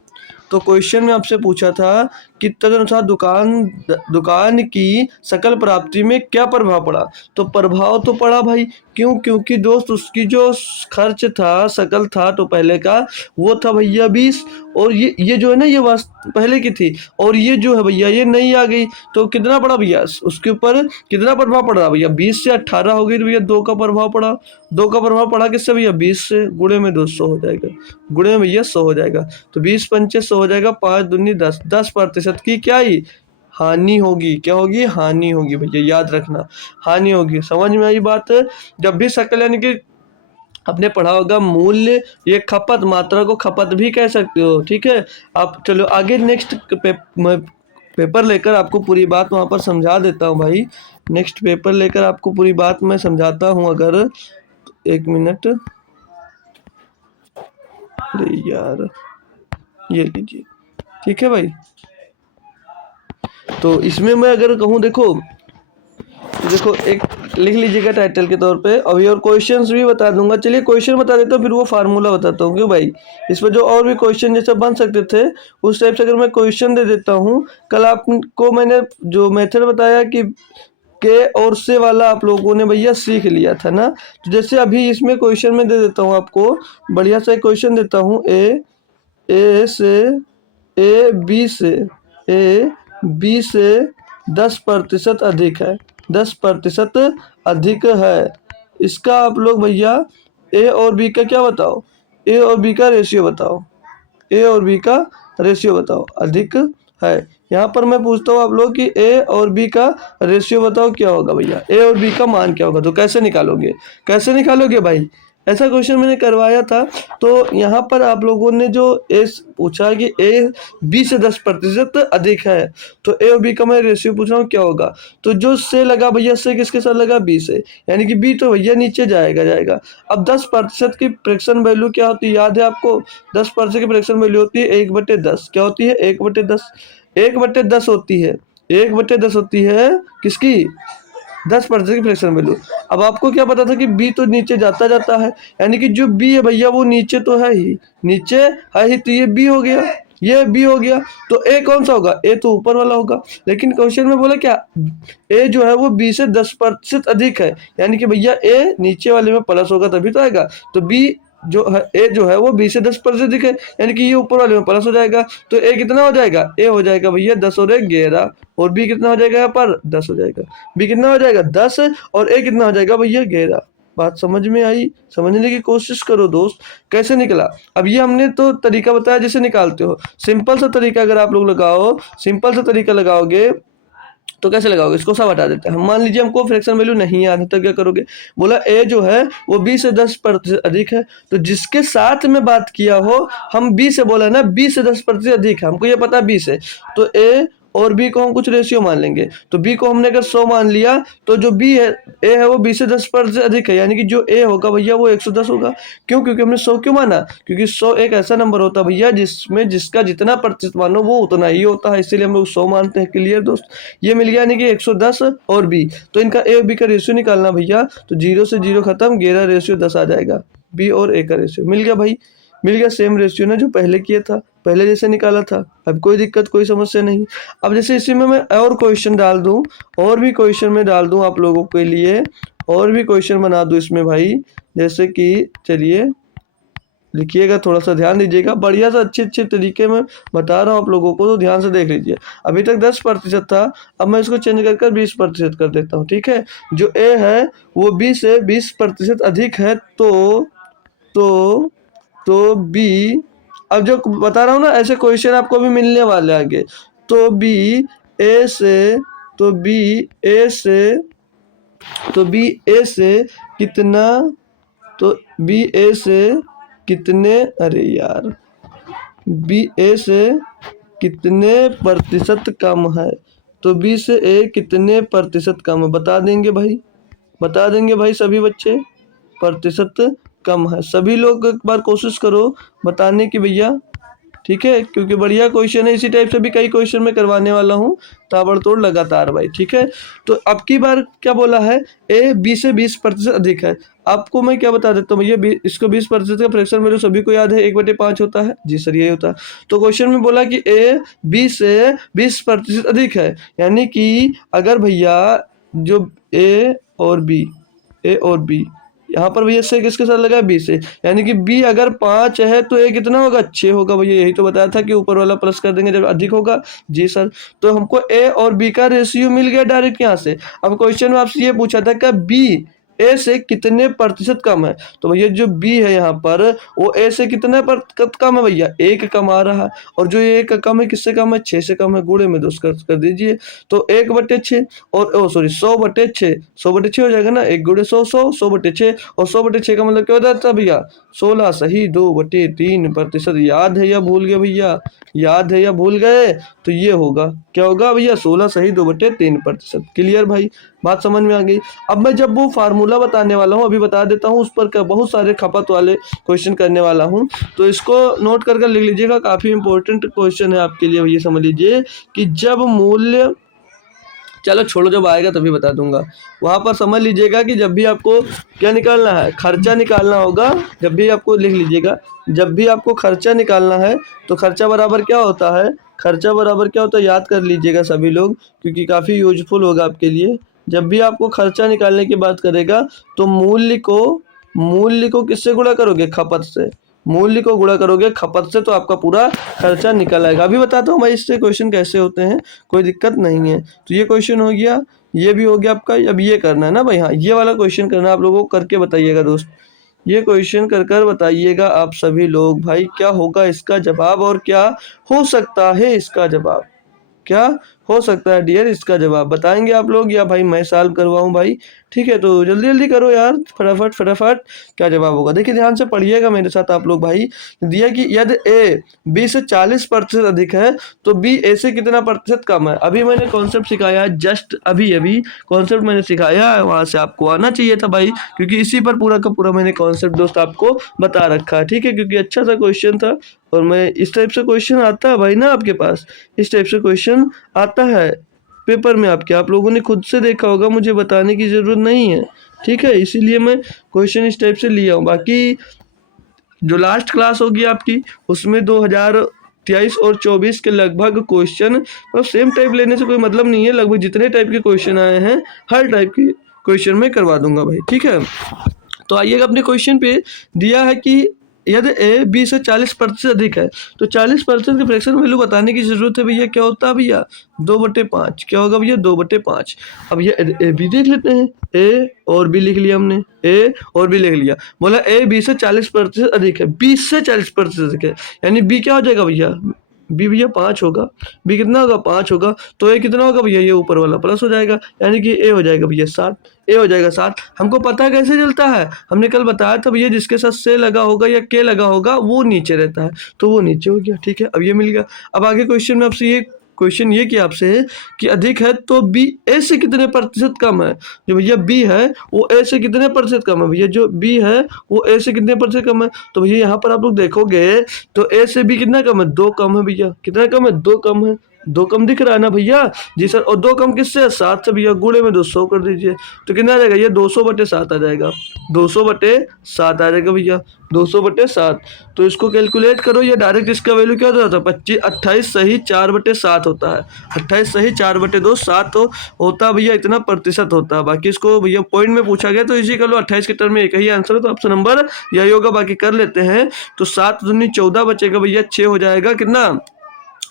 तो क्वेश्चन में आपसे पूछा था कि तदनुसार दुकान की सकल प्राप्ति में क्या प्रभाव पड़ा? तो प्रभाव तो पड़ा भाई, क्यों? क्योंकि दोस्त उसकी जो खर्च था, सकल था तो पहले का, वो था भैया 20, और ये जो है ना, ये पहले की थी, और ये जो है भैया ये नई आ गई, तो कितना पड़ा भैया? उसके ऊपर कितना प्रभाव पड़ रहा भैया? 20 से 18 हो गई तो भैया 2 का प्रभाव पड़ा। 2 का प्रभाव पड़ा किससे भैया? 20 से। गुणे में 200 हो जाएगा, गुणे में भैया 100 हो जाएगा। तो 20 पंचे 100 हो जाएगा, 5 दूनी 10, 10% की क्या ही हानि होगी। क्या होगी? हानि होगी भैया, याद रखना, हानि होगी। समझ में आई बात? जब भी सकल यानी कि आपने पढ़ा होगा मूल्य, ये खपत, मात्रा को खपत भी कह सकते हो, ठीक है। आप चलो आगे नेक्स्ट पेपर लेकर आपको पूरी बात वहाँ पर समझा देता हूँ भाई। नेक्स्ट पेपर लेकर आपको पूरी बात मैं समझाता हूँ। अगर 1 मिनट, अरे यार, ये लीजिए, ठीक है भाई। तो इसमें मैं अगर कहूँ, देखो एक लिख लीजिएगा टाइटल के तौर पे, अभी और क्वेश्चंस भी बता दूंगा। चलिए क्वेश्चन बता देता हूँ, फिर वो फार्मूला बताता हूँ। क्यों भाई? इस पर जो और भी क्वेश्चन जैसे बन सकते थे उस टाइप से अगर मैं क्वेश्चन दे देता हूँ। कल आपको मैंने जो मेथड बताया कि के और से वाला आप लोगों ने भैया सीख लिया था ना, तो जैसे अभी इसमें क्वेश्चन में दे देता हूँ आपको, बढ़िया सा क्वेश्चन देता हूँ। ए से, ए बी से, ए बी से 10% अधिक है, 10% अधिक है। इसका आप लोग भैया ए और बी का क्या बताओ? ए और बी का रेशियो बताओ। ए और बी का रेशियो बताओ, अधिक है। यहाँ पर मैं पूछता हूँ आप लोग कि ए और बी का रेशियो बताओ क्या होगा भैया? ए और बी का मान क्या होगा? तो कैसे निकालोगे? कैसे निकालोगे भाई? ऐसा क्वेश्चन मैंने करवाया था। तो यहाँ पर आप लोगों ने जो ए पूछा कि ए बी से 10% अधिक है, तो ए और बी का मैं रेशियो पूछ रहा हूँ क्या होगा? तो जो से लगा भैया, से किसके साथ लगा? बी से, यानी कि बी तो भैया नीचे जाएगा। अब 10% की फ्रैक्शन वैल्यू क्या होती है? याद है आपको? 10% की फ्रैक्शन वैल्यू होती है 1/10। क्या होती है? 1/10। 1/10 होती है, 1/10 होती है किसकी? 10% की फ्रैक्शन वैल्यू। अब आपको क्या पता था कि बी तो नीचे जाता है, यानी कि जो बी है भैया वो नीचे तो है ही, नीचे है ही, तो ये बी हो गया, ये बी हो गया। तो ए कौन सा होगा? ए तो ऊपर वाला होगा। लेकिन क्वेश्चन में बोला क्या? ए जो है वो बी से 10% अधिक है, यानी कि भैया ए नीचे वाले में प्लस होगा तभी तो आएगा। तो बी जो है, ए जो है वो बी से 10% अधिक है, यानी कि ये ऊपर वाले में प्लस हो जाएगा। तो ए कितना हो जाएगा? ए हो जाएगा भैया 10 और 1 11, और बी कितना हो जाएगा? यहाँ पर 10 हो जाएगा। बी कितना हो जाएगा? 10, और ए कितना हो जाएगा भैया? 11। बात समझ में आई? समझने की कोशिश करो दोस्त, कैसे निकला। अब ये हमने तो तरीका बताया जैसे निकालते हो। सिंपल सा तरीका अगर आप लोग लगाओ, सिंपल सा तरीका लगाओगे तो कैसे लगाओगे? इसको सब हटा देते हैं। मान लीजिए हमको फ्रैक्शन वैल्यू नहीं याद है, तो क्या करोगे? बोला ए जो है वो बी से 10% अधिक है, तो जिसके साथ में बात किया हो, हम बी से बोला ना, बी से 10% अधिक है, हमको ये पता बी से, तो ए और बी को हम कुछ रेशियो मान लेंगे। तो बी को हमने अगर 100 मान लिया तो जो बी है ए है वो बी से 10% अधिक है, यानी कि जो ए होगा भैया वो 110 होगा। क्यों? क्योंकि हमने 100 क्यों माना? क्योंकि 100 एक ऐसा नंबर होता है भैया जिसमें जिसका जितना प्रतिशत मानो वो उतना ही होता है, इसीलिए हम लोग 100 मानते हैं। क्लियर दोस्त? ये मिल गया यानी कि 110 और बी। तो इनका ए और बी का रेशियो निकालना भैया, तो 0 से 0 खत्म, 11 रेशियो 10 आ जाएगा। बी और ए का रेशियो मिल गया भाई, मिल गया सेम रेशियो ना जो पहले किया था, पहले जैसे निकाला था। अब कोई दिक्कत कोई समस्या नहीं। अब जैसे इसी में मैं और क्वेश्चन डाल दूं, और भी क्वेश्चन में डाल दूं आप लोगों के लिए, और भी क्वेश्चन बना दूं इसमें भाई। जैसे कि चलिए लिखिएगा, थोड़ा सा ध्यान दीजिएगा, बढ़िया सा अच्छे अच्छे तरीके में बता रहा हूँ आप लोगों को, तो ध्यान से देख लीजिए। अभी तक 10% था, अब मैं इसको चेंज कर 20% कर देता हूँ। ठीक है, जो ए है वो बी से 20% अधिक है, तो तो बी, अब जो बता रहा हूँ ना ऐसे क्वेश्चन आपको भी मिलने वाले आगे। तो बी ए से तो बी ए से तो बी ए से कितना तो बी ए से कितने अरे यार बी ए से कितने प्रतिशत कम है? तो बी से ए कितने प्रतिशत कम है बता देंगे भाई, बता देंगे भाई सभी बच्चे। प्रतिशत कम है, सभी लोग एक बार कोशिश करो बताने की भैया। ठीक है, क्योंकि बढ़िया क्वेश्चन है, इसी टाइप से भी कई क्वेश्चन मैं करवाने वाला हूँ ताबड़तोड़ लगातार भाई। ठीक है, तो अब की बार क्या बोला है, ए बी से 20% अधिक है। आपको मैं क्या बता देता हूँ भैया, इसको 20% का फ्रैक्शन वैल्यू सभी को याद है, 1/5 होता है। जी सर यही होता है। तो क्वेश्चन में बोला कि ए बी से 20% अधिक है, यानी कि अगर भैया जो ए और बी यहाँ पर भैया से किसके साथ लगा है? बी से, यानी कि बी अगर 5 है तो ए कितना होगा? 6 होगा भैया। यही तो बताया था कि ऊपर वाला प्लस कर देंगे जब अधिक होगा। जी सर, तो हमको ए और बी का रेशियो मिल गया डायरेक्ट यहाँ से। अब क्वेश्चन में आपसे ये पूछा था कि बी ए से कितने प्रतिशत कम है, तो भैया जो बी है यहाँ पर वो ए से कितने प्रतिशत कम है भैया? 1 कम आ रहा है, और जो ये 1 का कम है किससे कम है? 6 से कम है। गुणे में 2 कर दीजिए, तो 1/6 और 100/6, 100/6 हो जाएगा ना, 1 गुणे 100, 100/6, और 100/6 का मतलब क्या होता है भैया? 16 सही 2/3%। याद है या भूल गए भैया? याद है या भूल गए? तो ये होगा, क्या होगा भैया? 16 सही 2/3%। क्लियर भाई, बात समझ में आ गई। अब मैं जब वो फार्मूला बताने वाला हूँ, अभी बता देता हूँ, उस पर बहुत सारे खपत वाले क्वेश्चन करने वाला हूँ, तो इसको नोट कर लिख लीजिएगा, काफ़ी इंपॉर्टेंट क्वेश्चन है आपके लिए। ये समझ लीजिए कि जब मूल्य, चलो छोड़ो जब आएगा तभी बता दूंगा, वहाँ पर समझ लीजिएगा कि जब भी आपको क्या निकालना है, खर्चा निकालना होगा। जब भी आपको लिख लीजिएगा, जब भी आपको खर्चा निकालना है तो खर्चा बराबर क्या होता है? खर्चा बराबर क्या होता है याद कर लीजिएगा सभी लोग, क्योंकि काफ़ी यूजफुल होगा आपके लिए। जब भी आपको खर्चा निकालने की बात करेगा तो मूल्य को किससे गुणा करोगे? खपत से। मूल्य को गुणा करोगे खपत से, तो आपका पूरा खर्चा निकल आएगा। अभी बताता हूँ मैं इससे क्वेश्चन कैसे होते हैं, कोई दिक्कत नहीं है। तो ये क्वेश्चन हो गया, ये भी हो गया आपका। अब ये करना है ना भाई, हाँ ये वाला क्वेश्चन करना है आप लोगों को, करके बताइएगा दोस्त। ये क्वेश्चन कर बताइएगा आप सभी लोग भाई, क्या होगा इसका जवाब और क्या हो सकता है इसका जवाब? क्या हो सकता है डियर इसका जवाब? बताएंगे आप लोग या भाई मैं सॉल्व करवाऊं भाई? ठीक है, तो जल्दी जल्दी करो यार, फटाफट फटाफट। क्या जवाब होगा? देखिए ध्यान से पढ़िएगा मेरे साथ आप लोग भाई। दिया कि यदि ए बी से 40% अधिक है तो बी ए से कितना प्रतिशत कम है। अभी मैंने कॉन्सेप्ट सिखाया है, जस्ट अभी अभी कॉन्सेप्ट मैंने सिखाया है, वहाँ से आपको आना चाहिए था भाई, क्योंकि इसी पर पूरा का पूरा मैंने कॉन्सेप्ट दोस्त आपको बता रखा है। ठीक है, क्योंकि अच्छा सा क्वेश्चन था, और मैं इस टाइप से क्वेश्चन आता है भाई ना आपके पास, इस टाइप से क्वेश्चन आता है पेपर में आपके, आप लोगों ने खुद से देखा होगा, मुझे बताने की ज़रूरत नहीं है। ठीक है, इसीलिए मैं क्वेश्चन इस टाइप से लिया हूँ। बाकी जो लास्ट क्लास होगी आपकी उसमें 2023 और 24 के लगभग क्वेश्चन, और सेम टाइप लेने से कोई मतलब नहीं है, लगभग जितने टाइप के क्वेश्चन आए हैं हर टाइप के क्वेश्चन में करवा दूंगा भाई। ठीक है, तो आइएगा अपने क्वेश्चन पे। दिया है कि यदि ए बी से 40% अधिक है तो 40% के फ्रैक्शन वैल्यू बताने की जरूरत है भैया। क्या होता है भैया? 2/5। क्या होगा भैया? 2/5। अब ये ए बी देख लेते हैं, ए और बी लिख लिया हमने, ए और बी लिख लिया। बोला ए बी से 40% अधिक है, 20 से 40% अधिक है, यानी बी क्या हो जाएगा भैया? बी भैया 5 होगा। बी कितना होगा? 5 होगा। तो ए कितना होगा भैया? ये ऊपर वाला प्लस हो जाएगा, यानी कि ए हो जाएगा भैया 7। ए हो जाएगा 7। हमको पता कैसे चलता है? हमने कल बताया था भैया, जिसके साथ से लगा होगा या के लगा होगा वो नीचे रहता है, तो वो नीचे हो गया। ठीक है, अब ये मिल गया। अब आगे क्वेश्चन में आपसे ये क्वेश्चन ये कि आपसे है कि अधिक है तो बी ए से कितने प्रतिशत कम है। जो भैया बी है वो ए से कितने प्रतिशत कम है। भैया जो बी है वो ए से कितने प्रतिशत कम है। तो भैया यहाँ पर आप लोग देखोगे तो ए से बी कितना कम है, 2 कम है भैया। कितना कम है, 2 कम है। 2 कम दिख रहा है ना भैया जी सर। और 2 कम किससे है, 7 से भैया। गुणे में 200 कर दीजिए तो कितना आ जाएगा, ये 200/7 आ जाएगा। 200/7 आ जाएगा भैया, 200/7। तो इसको कैलकुलेट करो, ये डायरेक्ट इसका वैल्यू क्या होता है, 28 सही 4/7 होता है। 28 सही 4/2 7 होता है भैया, इतना प्रतिशत होता है। बाकी इसको भैया पॉइंट में पूछा गया तो इसी कर लो, 28 के टर्म में एक ही आंसर है तो ऑप्शन नंबर यही होगा। बाकी कर लेते हैं तो 7 दूनी 14 बचेगा भैया, 6 हो जाएगा कितना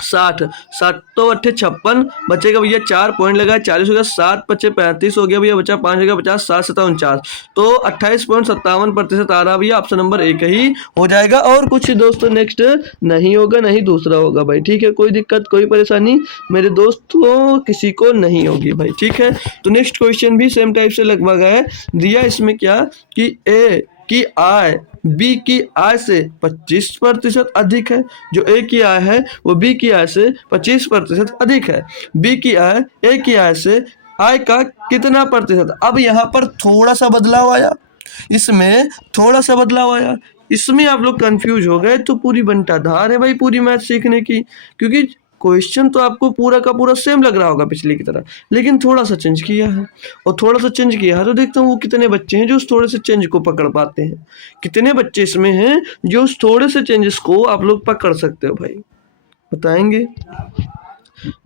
60। 7 तो 8 56 बचेगा भैया, 4 पॉइंट लगा 40 हो गया। 7 बचे 35 हो गया भैया, बचा 5 हो गया 50। 7 7 49 तो 28.57% आ रहा भैया। ऑप्शन नंबर एक ही हो जाएगा। और कुछ दोस्तों नेक्स्ट नहीं होगा, नहीं दूसरा होगा भाई, ठीक है। कोई दिक्कत कोई परेशानी मेरे दोस्तों किसी को नहीं होगी भाई, ठीक है। तो नेक्स्ट क्वेश्चन भी सेम टाइप से लगभग है दिया। इसमें क्या कि ए की आय बी की आय से 25% अधिक है। जो ए की आय है वो बी की आय से 25% अधिक है। बी की आय ए की आय से आय का कितना प्रतिशत। अब यहाँ पर थोड़ा सा बदलाव आया, इसमें थोड़ा सा बदलाव आया, इसमें आप लोग कंफ्यूज हो गए तो पूरी बंटाधार है भाई पूरी मैथ सीखने की। क्योंकि क्वेश्चन तो आपको पूरा का पूरा सेम लग रहा होगा पिछले की तरह, लेकिन थोड़ा सा चेंज किया है। और थोड़ा सा चेंज किया है तो देखता हूँ वो कितने बच्चे हैं जो उस थोड़े से चेंज को पकड़ पाते हैं। कितने बच्चे इसमें हैं जो उस थोड़े से चेंजेस को आप लोग पकड़ सकते हो भाई, बताएंगे।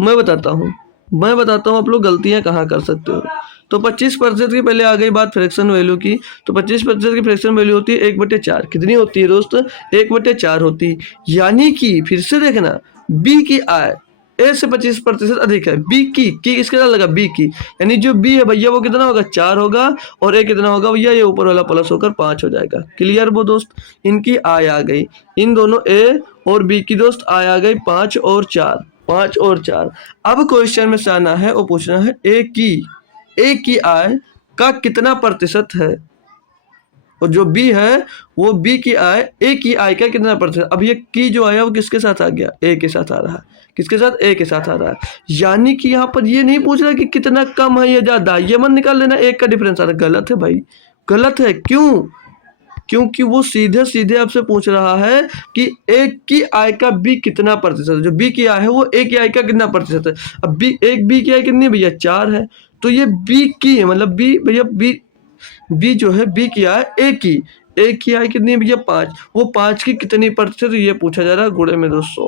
मैं बताता हूँ आप लोग गलतियाँ कहाँ कर सकते हो। तो 25% की पहले आ गई बात फ्रैक्शन वैल्यू की। तो 25% की फ्रैक्शन वैल्यू होती है 1/4। कितनी होती है दोस्त, 1/4 होती है। यानी कि फिर से देखना, बी की आय ए से 25% अधिक है। बी की किसके साथ लगा, बी की, यानी जो बी है भैया वो कितना होगा 4 होगा, और ए कितना होगा भैया, ये ऊपर वाला प्लस होकर 5 हो जाएगा। क्लियर वो दोस्त, इनकी आय आ गई, इन दोनों ए और बी की दोस्त आय आ गई 5 और 4, 5 और 4। अब क्वेश्चन में से आना है और पूछना है ए की आय का कितना प्रतिशत है, और जो बी है वो बी की आय ए की आय का कितना प्रतिशत। अब ये की जो आया वो किसके साथ आ गया, ए के साथ आ रहा है। किसके साथ, ए के साथ आ रहा है। यानी कि यहाँ पर ये नहीं पूछ रहा कि कितना कम है या ज्यादा, ये मत निकाल लेना एक का डिफरेंस आ रहा है। गलत है भाई, गलत है। क्यों, क्योंकि वो सीधे सीधे आपसे पूछ रहा है कि ए की आय का बी कितना प्रतिशत है। जो बी की आय है वो ए की आय का कितना प्रतिशत है। अब बी की आय कितनी है भैया, 4 है। तो ये बी की है, मतलब बी भैया बी जो है बी की आय ए की आय कितनी है भैया 5। वो 5 की कितनी प्रतिशत ये पूछा जा रहा है गुणे में 200।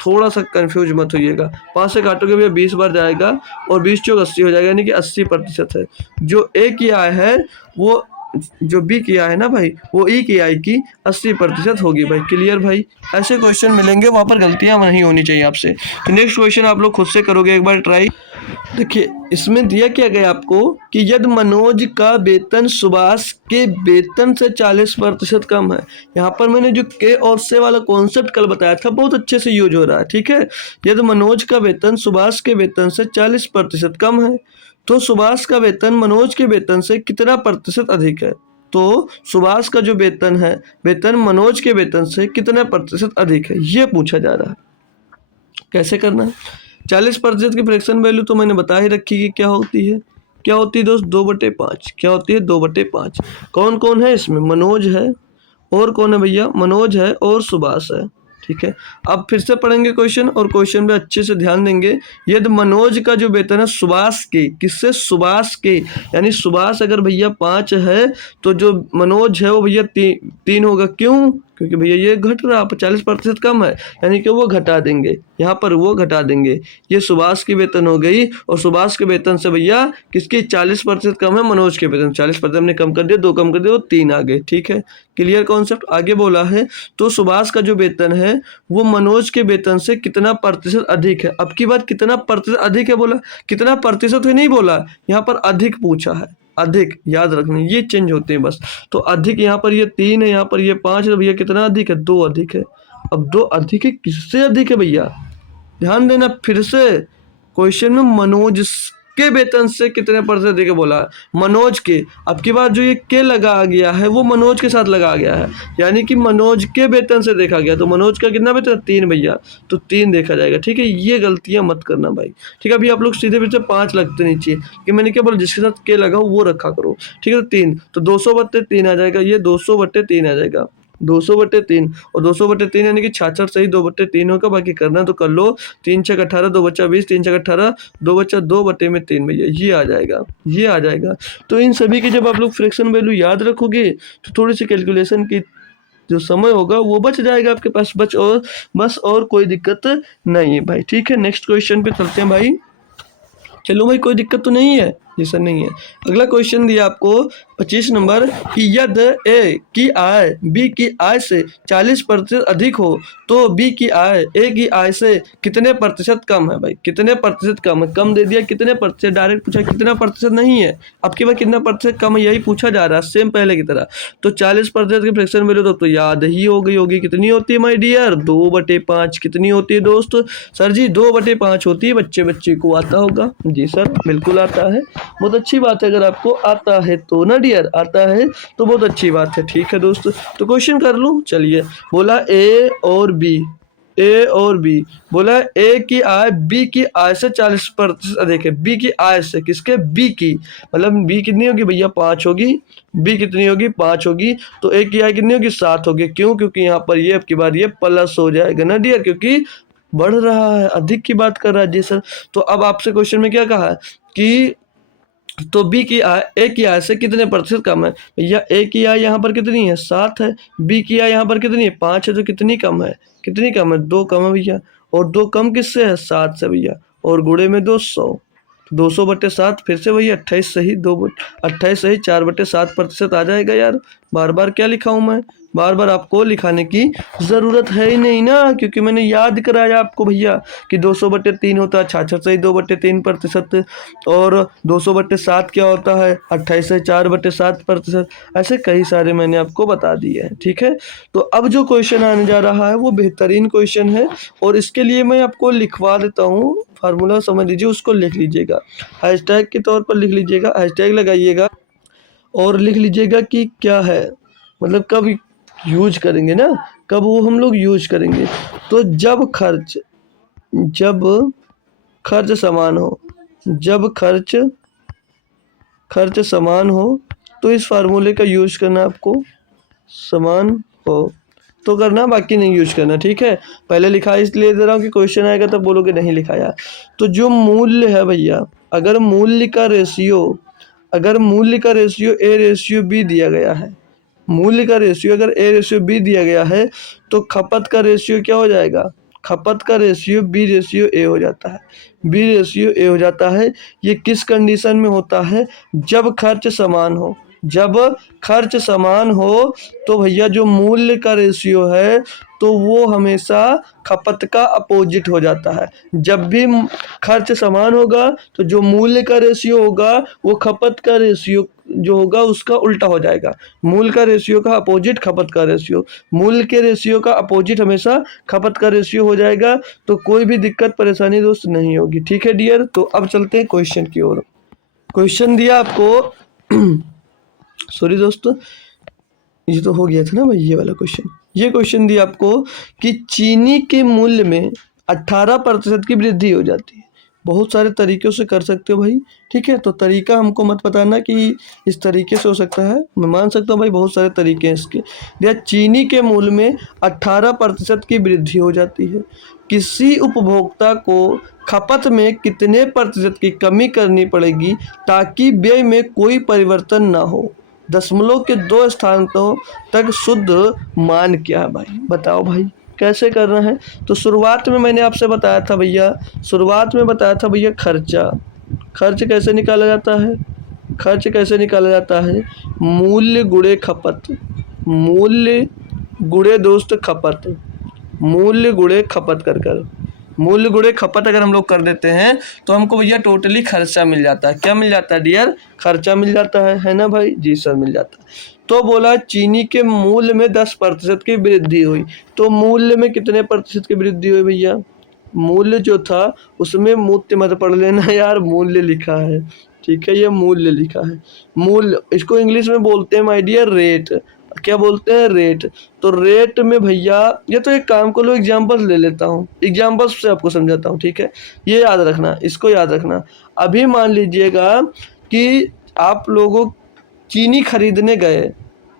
थोड़ा सा कंफ्यूज मत होइएगा, 5 से काटोगे भैया 20 बार जाएगा और 20 चौक 80 हो जाएगा, यानी कि 80% है। जो ए की आय है वो जो बी की आय है ना भाई वो ई की आय की 80% होगी भाई। क्लियर भाई, ऐसे क्वेश्चन मिलेंगे वहाँ पर गलतियाँ नहीं होनी चाहिए आपसे। तो नेक्स्ट क्वेश्चन आप लोग खुद से करोगे एक बार ट्राई। देखिए इसमें दिया क्या गया आपको कि यदि मनोज का वेतन सुभाष के वेतन से 40% कम है। यहाँ पर मैंने जो के और से वाला कॉन्सेप्ट कल बताया था बहुत अच्छे से यूज हो रहा है, ठीक है। यदि मनोज का वेतन सुभाष के वेतन से 40% कम है तो सुभाष का वेतन मनोज के वेतन से कितना प्रतिशत अधिक है। तो सुभाष का जो वेतन है, वेतन मनोज के वेतन से कितना प्रतिशत अधिक है, ये पूछा जा रहा है। कैसे करना है, 40% की फ्रैक्शन वैल्यू तो मैंने बता ही रखी कि क्या होती है। क्या होती है दोस्त, 2/5। क्या होती है, 2/5। कौन कौन है इसमें, मनोज है और कौन है भैया, मनोज है और सुभाष है, ठीक है। अब फिर से पढ़ेंगे क्वेश्चन और क्वेश्चन में अच्छे से ध्यान देंगे। यदि मनोज का जो वेतन है सुभाष के, किससे, सुभाष के, यानी सुभाष अगर भैया 5 है तो जो मनोज है वो भैया 3 होगा। क्यों, क्योंकि भैया ये घट रहा, 40% कम है, यानी कि वो घटा देंगे, यहाँ पर वो घटा देंगे। ये सुभाष की वेतन हो गई और सुभाष के वेतन से भैया किसकी 40% कम है, मनोज के वेतन। 40% हमने कम कर दिया, 2 कम कर दिया, 3 आ गए, ठीक है। क्लियर कॉन्सेप्ट, आगे बोला है तो सुभाष का जो वेतन है वो मनोज के वेतन से कितना प्रतिशत अधिक है। अब की बात कितना प्रतिशत अधिक है बोला, कितना प्रतिशत है नहीं बोला, यहाँ पर अधिक पूछा है। अधिक याद रखना, ये चेंज होते हैं बस। तो अधिक यहाँ पर ये 3 है, यहाँ पर ये 5 है, तो भैया कितना अधिक है, 2 अधिक है। अब 2 अधिक है, किससे अधिक है भैया, ध्यान देना। फिर से क्वेश्चन में मनोज के वेतन से कितने प्रतिशत देके बोला है? मनोज के। अब की बार जो ये के लगा गया है वो मनोज के साथ लगा गया है, यानी कि मनोज के वेतन से देखा गया, तो मनोज का कितना वेतन? 3 भैया, तो 3 देखा जाएगा। ठीक है, ये गलतियां मत करना भाई। ठीक है, अभी आप लोग सीधे पीछे 5 लगते नीचे कि मैंने क्या बोला, जिसके साथ के लगा हो वो रखा करो। ठीक है, तो 3, तो 200/3 आ जाएगा, ये 200/3 आ जाएगा, 200/3, और 200/3 यानी कि 66 सही 2/3 होगा। बाकी करना तो कर लो। 3 छक 18, 2 बचा 20, 3 छक 18, 2 बचा 2/3 भैया, ये आ जाएगा, ये आ जाएगा। तो इन सभी की जब आप लोग फ्रैक्शन वैल्यू याद रखोगे तो थोड़ी सी कैलकुलेशन की जो समय होगा वो बच जाएगा आपके पास, बस और कोई दिक्कत नहीं है भाई। ठीक है, नेक्स्ट क्वेश्चन पे चलते हैं भाई। चलो भाई, कोई दिक्कत तो नहीं है, ये सर नहीं है। अगला क्वेश्चन दिया आपको 25 नंबर कि यदि ए की आय बी की आय से 40% अधिक हो तो बी की आय ए की आय से कितने प्रतिशत कम है। भाई कितने प्रतिशत कम है, कम दे दिया, कितने प्रतिशत, डायरेक्ट पूछा कितना प्रतिशत नहीं है, आपके पास कितना प्रतिशत कम है यही पूछा जा रहा है, सेम पहले की तरह। तो 40% की फ्रैक्शन वैल्यू तो याद ही हो गई होगी, कितनी होती है माय डियर, 2/5। कितनी होती है दोस्त? सर जी 2/5 होती है, बच्चे को आता होगा। जी सर बिल्कुल आता है, बहुत अच्छी बात है। अगर आपको आता है तो ना डियर, आता है तो बहुत अच्छी बात है। ठीक है दोस्त, तो क्वेश्चन कर लूँ, चलिए। बोला ए और बी, ए और बी, बोला ए की आय बी की आय से 40% अधिक है। बी की आय से, किसके? बी की, मतलब बी कितनी होगी भैया? 5 होगी। बी कितनी होगी? 5 होगी। तो ए की आय कितनी होगी? 7 होगी। क्यों? क्योंकि यहाँ पर ये अब की बार ये प्लस हो जाएगा ना डियर, क्योंकि बढ़ रहा है, अधिक की बात कर रहा है। जी सर, तो अब आपसे क्वेश्चन में क्या कहा है कि तो बी की आय ए की आय से कितने प्रतिशत कम है। भैया ए की आय यहाँ पर कितनी है? 7 है। बी की आय यहाँ पर कितनी है? 5 है। तो कितनी कम है? कितनी कम है? 2 कम है भैया। और 2 कम किससे है? 7 से भैया। और गुणे में 200, 200/7, फिर से वही 28 सही, 28 सही 4/7% आ जाएगा यार। बार बार क्या लिखा हूँ मैं, बार बार आपको लिखाने की ज़रूरत है ही नहीं ना, क्योंकि मैंने याद कराया आपको भैया कि 200/3 होता है 66 सही 2/3%, और 200/7 क्या होता है? 28 सही 4/7%। ऐसे कई सारे मैंने आपको बता दिए हैं। ठीक है, तो अब जो क्वेश्चन आने जा रहा है वो बेहतरीन क्वेश्चन है, और इसके लिए मैं आपको लिखवा देता हूँ। फार्मूला समझ लीजिए, उसको लिख लीजिएगा, हैशटैग के तौर पर लिख लीजिएगा, हैशटैग लगाइएगा और लिख लीजिएगा कि क्या है, मतलब कब यूज करेंगे ना, कब वो हम लोग यूज करेंगे। तो जब खर्च समान हो, जब खर्च समान हो तो इस फार्मूले का यूज करना आपको, समान हो तो करना, बाकी नहीं यूज करना। ठीक है, पहले लिखा इसलिए दे रहा हूँ कि क्वेश्चन आएगा तब बोलोगे नहीं लिखाया। तो जो मूल्य है भैया, अगर मूल्य का रेशियो ए रेशियो बी दिया गया है, मूल्य का रेशियो अगर ए रेशियो बी दिया गया है तो खपत का रेशियो क्या हो जाएगा? खपत का रेशियो बी रेशियो ए हो जाता है, बी रेशियो ए हो जाता है। ये किस कंडीशन में होता है? जब खर्च समान हो, जब खर्च समान हो तो भैया जो मूल्य का रेशियो है तो वो हमेशा खपत का अपोजिट हो जाता है। जब भी खर्च समान होगा तो जो मूल्य का रेशियो होगा वो खपत का रेशियो जो होगा उसका उल्टा हो जाएगा। मूल्य का रेशियो का अपोजिट खपत का रेशियो, मूल्य के रेशियो का अपोजिट हमेशा खपत का रेशियो हो जाएगा। तो कोई भी दिक्कत परेशानी दोस्त नहीं होगी। ठीक है डियर, तो अब चलते हैं क्वेश्चन की ओर। क्वेश्चन दिया आपको सॉरी दोस्तों, ये तो हो गया था ना भाई, ये वाला क्वेश्चन। ये क्वेश्चन दिया आपको कि चीनी के मूल्य में 18% की वृद्धि हो जाती है। बहुत सारे तरीक़ों से कर सकते हो भाई। ठीक है, तो तरीका हमको मत बताना कि इस तरीके से हो सकता है, मैं मान सकता हूँ भाई बहुत सारे तरीके हैं इसके। या चीनी के मूल्य में 18% की वृद्धि हो जाती है। किसी उपभोक्ता को खपत में कितने प्रतिशत की कमी करनी पड़ेगी ताकि व्यय में कोई परिवर्तन ना हो? दशमलव के 2 स्थानों तक शुद्ध मान क्या है भाई? बताओ भाई कैसे करना है। तो शुरुआत में मैंने आपसे बताया था भैया, खर्चा। खर्च कैसे निकाला जाता है? खर्च कैसे निकाला जाता है? मूल्य गुणे खपत, मूल्य गुणे दोस्त खपत, मूल्य गुणे खपत कर मूल्य गुणे खपत अगर हम लोग कर देते हैं तो हमको भैया टोटली खर्चा मिल जाता है। क्या मिल जाता है डियर? खर्चा मिल जाता है ना भाई? जी सर मिल जाता है। तो बोला चीनी के मूल्य में 10% की वृद्धि हुई, तो मूल्य में कितने प्रतिशत की वृद्धि हुई भैया? मूल्य जो था उसमें मूर्ति मत पढ़ लेना यार, मूल्य लिखा है, ठीक है, ये मूल्य लिखा है। मूल्य, इसको इंग्लिश में बोलते हैं माय डियर रेट। क्या बोलते हैं? रेट। तो रेट में भैया, ये तो एक काम को लो, एग्जाम्पल्स ले लेता हूँ, एग्जाम्पल्स से आपको समझाता हूँ, ठीक है। ये याद रखना, इसको याद रखना। अभी मान लीजिएगा कि आप लोगों चीनी खरीदने गए,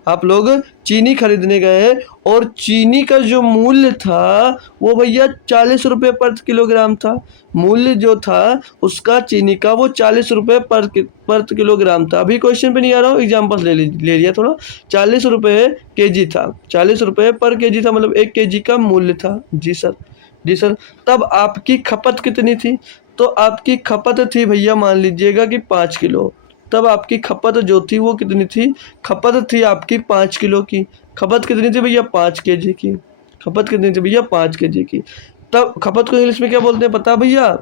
आप लोग चीनी खरीदने गए और चीनी का जो मूल्य था वो भैया 40 रुपये पर किलोग्राम था। मूल्य जो था उसका चीनी का वो 40 रुपये पर किलोग्राम था। अभी क्वेश्चन पे नहीं आ रहा हूँ, एग्जाम्पल ले लिया थोड़ा। 40 रुपये केजी था, 40 रुपये पर केजी था, मतलब 1 केजी का मूल्य था। जी सर, जी सर। तब आपकी खपत कितनी थी? तो आपकी खपत थी भैया, मान लीजिएगा कि 5 किलो। तब आपकी खपत जो थी वो कितनी थी? खपत थी आपकी 5 किलो की। खपत कितनी थी भैया? 5 केजी की। खपत कितनी थी भैया? 5 केजी की। तब खपत को इंग्लिश में क्या बोलते हैं पता भैया?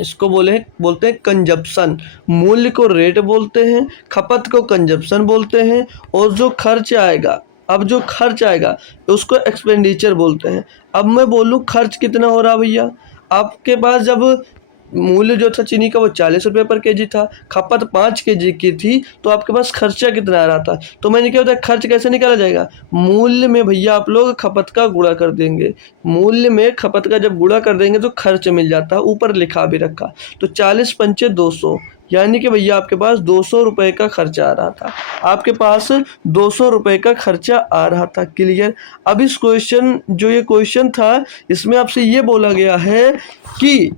इसको बोलते हैं कंजप्शन। मूल्य को रेट बोलते हैं, खपत को कंजप्शन बोलते हैं, और जो खर्च आएगा, अब जो खर्च आएगा उसको एक्सपेंडिचर बोलते हैं। अब मैं बोलूँ खर्च कितना हो रहा भैया? आपके पास जब मूल्य जो था चीनी का वो 40 रुपये पर केजी था, खपत 5 केजी की थी, तो आपके पास खर्चा कितना आ रहा था? तो मैंने क्या होता है, खर्च कैसे निकाला जाएगा? मूल्य में भैया आप लोग खपत का गुणा कर देंगे। मूल्य में खपत का जब गुणा कर देंगे तो खर्च मिल जाता है, ऊपर लिखा भी रखा। तो 40 पंचे 200, यानी कि भैया आपके पास 200 रुपये का खर्चा आ रहा था। आपके पास 200 रुपये का खर्चा आ रहा था। क्लियर? अब इस क्वेश्चन, जो ये क्वेश्चन था, इसमें आपसे ये बोला गया है कि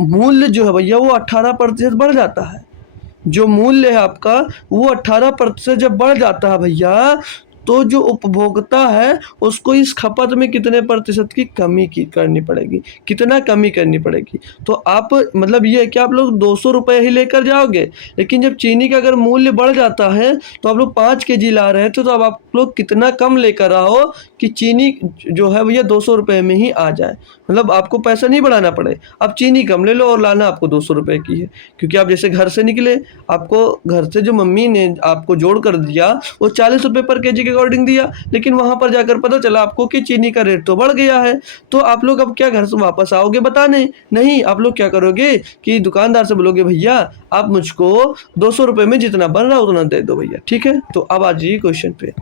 मूल्य जो है भैया वो 18% बढ़ जाता है। जो मूल्य है आपका वो 18% जब बढ़ जाता है भैया, तो जो उपभोक्ता है उसको इस खपत में कितने प्रतिशत की कमी करनी पड़ेगी, कितना कमी करनी पड़ेगी। तो आप, मतलब ये है कि आप लोग 200 रुपये ही लेकर जाओगे, लेकिन जब चीनी का अगर मूल्य बढ़ जाता है तो आप लोग 5 केजी ला रहे हैं, तो अब आप लोग कितना कम लेकर आओ कि चीनी जो है भैया 200 रुपये में ही आ जाए। मतलब आपको पैसा नहीं बढ़ाना पड़े, आप चीनी कम ले लो और लाना आपको 200 रुपये की है। क्योंकि आप जैसे घर से निकले, आपको घर से जो मम्मी ने आपको जोड़ कर दिया वो 40 रुपये पर केजी के अकॉर्डिंग दिया, लेकिन वहां पर जाकर पता चला आपको कि चीनी का रेट तो बढ़ गया है। तो आप लोग अब क्या घर से वापस आओगे बताने? नहीं, आप लोग क्या करोगे कि दुकानदार से बोलोगे भैया आप मुझको 200 रुपये में जितना बन रहा उतना दे दो भैया, ठीक है। तो अब आ जाइए क्वेश्चन पे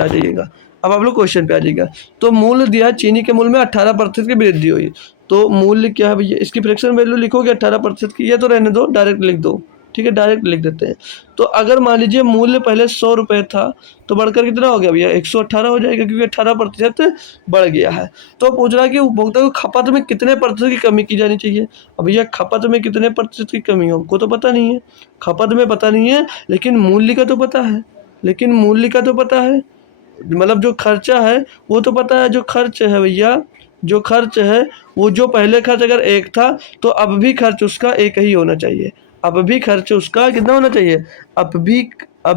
आ जाइएगा। अब आप लोग क्वेश्चन पे आ जाइएगा। तो मूल्य दिया, चीनी के मूल्य में 18% की वृद्धि हुई। तो मूल्य क्या है भैया? इसकी फ्रैक्शन वैल्यू लिखोगे 18% की, ये तो रहने दो, डायरेक्ट लिख दो, ठीक है, डायरेक्ट लिख देते हैं। तो अगर मान लीजिए मूल्य पहले 100 रुपये था, तो बढ़कर कितना हो गया भैया? 118 हो जाएगा, क्योंकि 18% बढ़ गया है। तो पूछ रहा है कि उपभोक्ता को खपत में कितने प्रतिशत की कमी की जानी चाहिए। अब भैया खपत में कितने प्रतिशत की कमी हो, हमको तो पता नहीं है, खपत में पता नहीं है, लेकिन मूल्य का तो पता है, मतलब जो खर्चा है वो तो पता है। जो खर्च है भैया, जो खर्च है वो, जो पहले खर्च अगर 1 था तो अब भी खर्च उसका 1 ही होना चाहिए। अब भी खर्च उसका कितना होना चाहिए? अब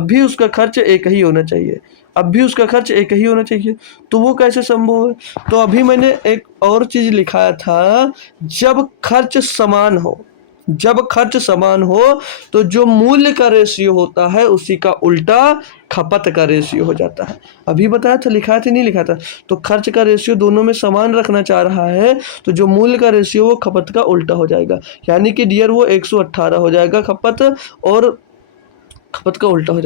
भी उसका खर्च 1 ही होना चाहिए। अब भी उसका खर्च 1 ही होना चाहिए। तो वो कैसे संभव है? तो अभी मैंने एक और चीज़ लिखाया था, जब खर्च समान हो, तो जो मूल्य का रेशियो होता है उसी का उल्टा खपत का रेशियो हो जाता है। अभी बताया था, लिखा था नहीं लिखा था? तो खर्च का रेशियो दोनों में समान रखना चाह रहा है, तो जो मूल्य का रेशियो वो खपत का उल्टा हो जाएगा। यानी कि डियर वो 118 हो जाएगा खपत, और खपत का उल्टा हो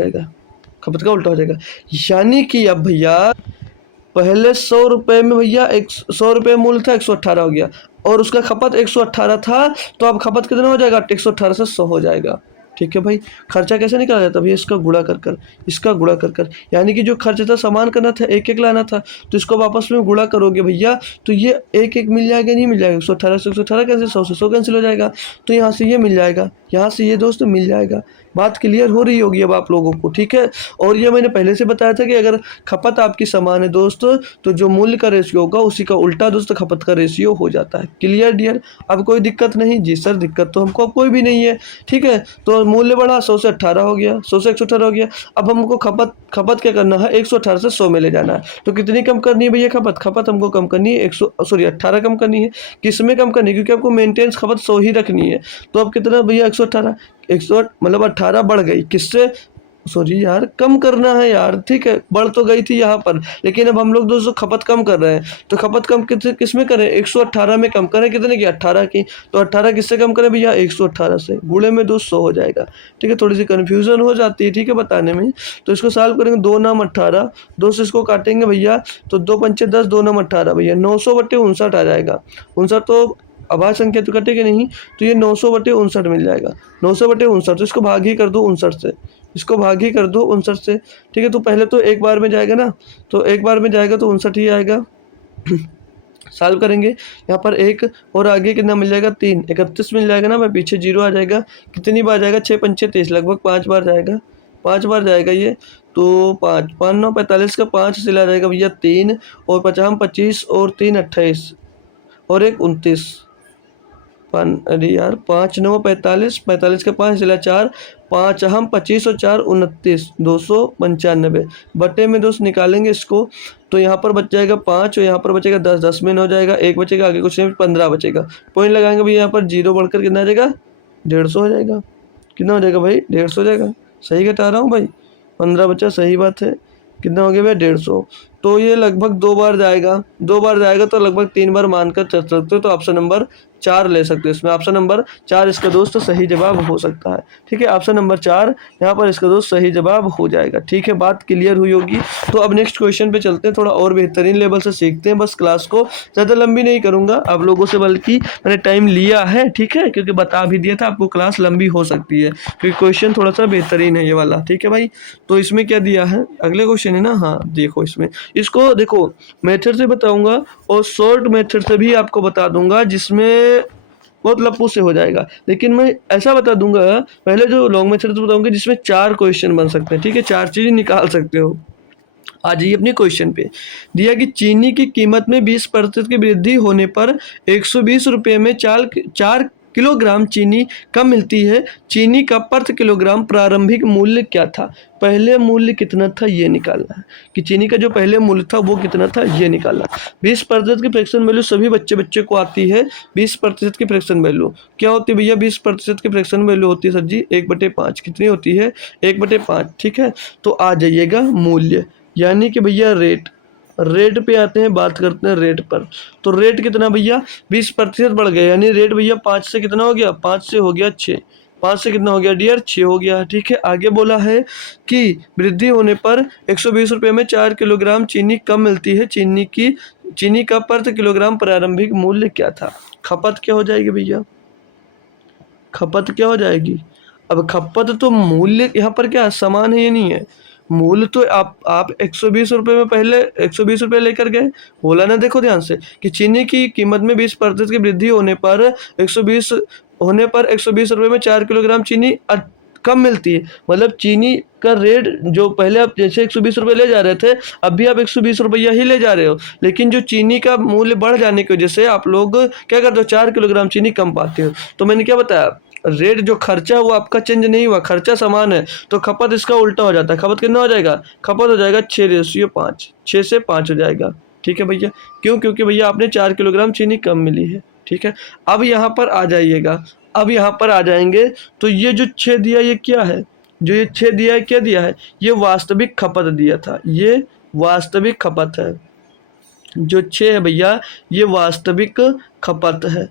जाएगा। यानी कि अब भैया पहले 100 रुपये में भैया 100 रुपये मूल्य था, 118 हो गया, और उसका खपत 118 था, तो अब खपत कितना हो जाएगा? 118 से 100 हो जाएगा। ठीक है भाई। खर्चा कैसे निकाला जाता है भैया? इसका गुणा कर कर, यानी कि जो खर्च था सामान करना था, एक एक लाना था, तो इसको वापस में गुणा करोगे भैया, तो ये एक एक मिल जाएगा, नहीं मिल जाएगा? 118 से 118 कैंसिल, 100 से 100 कैंसिल हो जाएगा, तो यहाँ से ये मिल जाएगा, यहाँ से ये दोस्त मिल जाएगा। बात क्लियर हो रही होगी अब आप लोगों को, ठीक है। और ये मैंने पहले से बताया था कि अगर खपत आपकी समान है दोस्त, तो जो मूल्य का रेशियो होगा उसी का उल्टा दोस्त खपत का रेशियो हो जाता है। Clear dear? अब कोई दिक्कत नहीं? जी सर, दिक्कत तो हमको अब कोई भी नहीं है, ठीक है। तो मूल्य बढ़ा, 100 से 18 हो गया, 100 से 118 हो गया। अब हमको खपत क्या करना है? 118 से 100 में ले जाना है। तो कितनी कम करनी है भैया खपत हमको कम करनी है 18 कम करनी है। किस में कम करनी है? क्योंकि आपको मेंटेनेंस खपत 100 ही रखनी है। तो अब कितना भैया? 118, 100 मतलब 18 बढ़ गई, किससे? सॉरी यार, कम करना है यार, ठीक है, बढ़ तो गई थी यहाँ पर, लेकिन अब हम लोग दोस्तों खपत कम कर रहे हैं। तो खपत कम किस में करें, 118 में कम करें, कितने की, 18 की। तो 18 किससे कम करें भैया, 118 से, गुणे में 200 हो जाएगा। ठीक है, थोड़ी सी कन्फ्यूजन हो जाती है, ठीक है, बताने में। तो इसको सॉल्व करेंगे, 2 नाम 18, 2 से इसको काटेंगे भैया, तो 2 पंचे 10, 2 नाम 18 भैया, 900/59 आ जाएगा। 59 तो अभाज्य संख्या तो कटेगी नहीं, तो ये 900/59 मिल जाएगा। 900/59, तो इसको भाग ही कर दो 59 से, इसको भाग ही कर दो 59 से। ठीक है, तो पहले तो एक बार में जाएगा ना, तो एक बार में जाएगा तो 59 ही आएगा। सॉल्व करेंगे, यहाँ पर एक और आगे कितना मिल जाएगा, 3, 31 मिल जाएगा ना भाई, पीछे 0 आ जाएगा। कितनी बार जाएगा, 6 पंचे 30, लगभग 5 बार जाएगा, 5 बार जाएगा ये। तो 5 5 9 45 का 5 से ला जाएगा भैया 3, और 50 25, और 3 28, और एक 29। अरे यार, 5 9 45, 45 का 5 सिला 4, 5 हम 25 और 4 29, 295 बटे में 2 निकालेंगे इसको, तो यहाँ पर बच जाएगा 5 और यहाँ पर बचेगा 10, 10 में 9 हो जाएगा, एक बचेगा, आगे कुछ नहीं, 15 बचेगा। पॉइंट लगाएंगे भाई, यहाँ पर 0 बढ़कर कितना आ जाएगा, 150 हो जाएगा। कितना हो जाएगा भाई, 150 हो जाएगा। सही बता रहा हूँ भाई, 15 बचा, सही बात है। कितना हो गया भैया, 150। तो ये लगभग 2 बार जाएगा, 2 बार जाएगा तो लगभग 3 बार मानकर चल सकते हो। तो ऑप्शन नंबर 4 ले सकते हो इसमें, ऑप्शन नंबर 4 इसका दोस्त सही जवाब हो सकता है। ठीक है, ऑप्शन नंबर 4 यहाँ पर इसका दोस्त सही जवाब हो जाएगा। ठीक है, बात क्लियर हुई होगी। तो अब नेक्स्ट क्वेश्चन पे चलते हैं, थोड़ा और बेहतरीन लेवल से सीखते हैं। बस क्लास को ज़्यादा लंबी नहीं करूँगा आप लोगों से, बल्कि मैंने टाइम लिया है, ठीक है, क्योंकि बता भी दिया था आपको क्लास लंबी हो सकती है, क्योंकि क्वेश्चन थोड़ा सा बेहतरीन है ये वाला। ठीक है भाई, तो इसमें क्या दिया है, अगले क्वेश्चन है ना, हाँ देखो इसमें, इसको देखो मेथड से बताऊंगा और शॉर्ट मेथड से भी आपको बता दूंगा, जिसमें बहुत लप्पू से हो जाएगा। लेकिन मैं ऐसा बता दूंगा, पहले जो लॉन्ग मेथड से बताऊंगा जिसमें 4 क्वेश्चन बन सकते हैं। ठीक है, 4 चीज निकाल सकते हो। आ जाइए अपने क्वेश्चन पे। दिया कि चीनी की कीमत में 20% की वृद्धि होने पर 120 रुपये में 4 किलोग्राम चीनी कम मिलती है। चीनी का प्रति किलोग्राम प्रारंभिक मूल्य क्या था। पहले मूल्य कितना था ये निकालना है, कि चीनी का जो पहले मूल्य था वो कितना था ये निकालना। 20% की फ्रैक्शन वैल्यू सभी बच्चे को आती है। 20% की फ्रैक्शन वैल्यू क्या होती है भैया, 20% की फ्रैक्शन वैल्यू होती है सर जी 1/5। कितनी होती है, 1/5। ठीक है, तो आ जाइएगा मूल्य, यानी कि भैया रेट पे आते हैं, बात करते हैं रेट पर। तो रेट कितना भैया, 20% बढ़ गया, यानी रेट भैया 5 से कितना हो गया, 5 से हो गया 6, 5 से कितना हो गया डियर, 6 हो गया। ठीक है, आगे बोला है कि वृद्धि होने पर 120 रुपये में 4 किलोग्राम चीनी कम मिलती है। चीनी का प्रति किलोग्राम प्रारंभिक मूल्य क्या था। खपत क्या हो जाएगी भैया, खपत क्या हो जाएगी। अब खपत तो मूल्य यहाँ पर क्या समान है, ये नहीं है। मूल्य तो आप 120 रुपये में पहले 120 रुपये लेकर गए, बोला ना, देखो ध्यान से, कि चीनी की कीमत में 20% की वृद्धि होने पर 120 रुपये में 4 किलोग्राम चीनी कम मिलती है। मतलब चीनी का रेट जो पहले आप जैसे 120 रुपये ले जा रहे थे, अब भी आप 120 रुपया ही ले जा रहे हो, लेकिन जो चीनी का मूल्य बढ़ जाने की वजह से आप लोग क्या करते हो, 4 किलोग्राम चीनी कम पाते हो। तो मैंने क्या बताया, रेट जो खर्चा वो आपका चेंज नहीं हुआ, खर्चा समान है, तो खपत इसका उल्टा हो जाता है। खपत कितना हो जाएगा, खपत हो जाएगा 6:5, 6 से 5 हो जाएगा। ठीक है भैया, क्यों, क्योंकि भैया आपने 4 किलोग्राम चीनी कम मिली है। ठीक है, अब यहाँ पर आ जाइएगा, अब यहाँ पर आ जाएंगे, तो ये जो 6 दिया ये क्या है, जो ये 6 दिया है क्या दिया है, ये वास्तविक खपत दिया था, ये वास्तविक खपत है। जो 6 है भैया ये वास्तविक खपत है,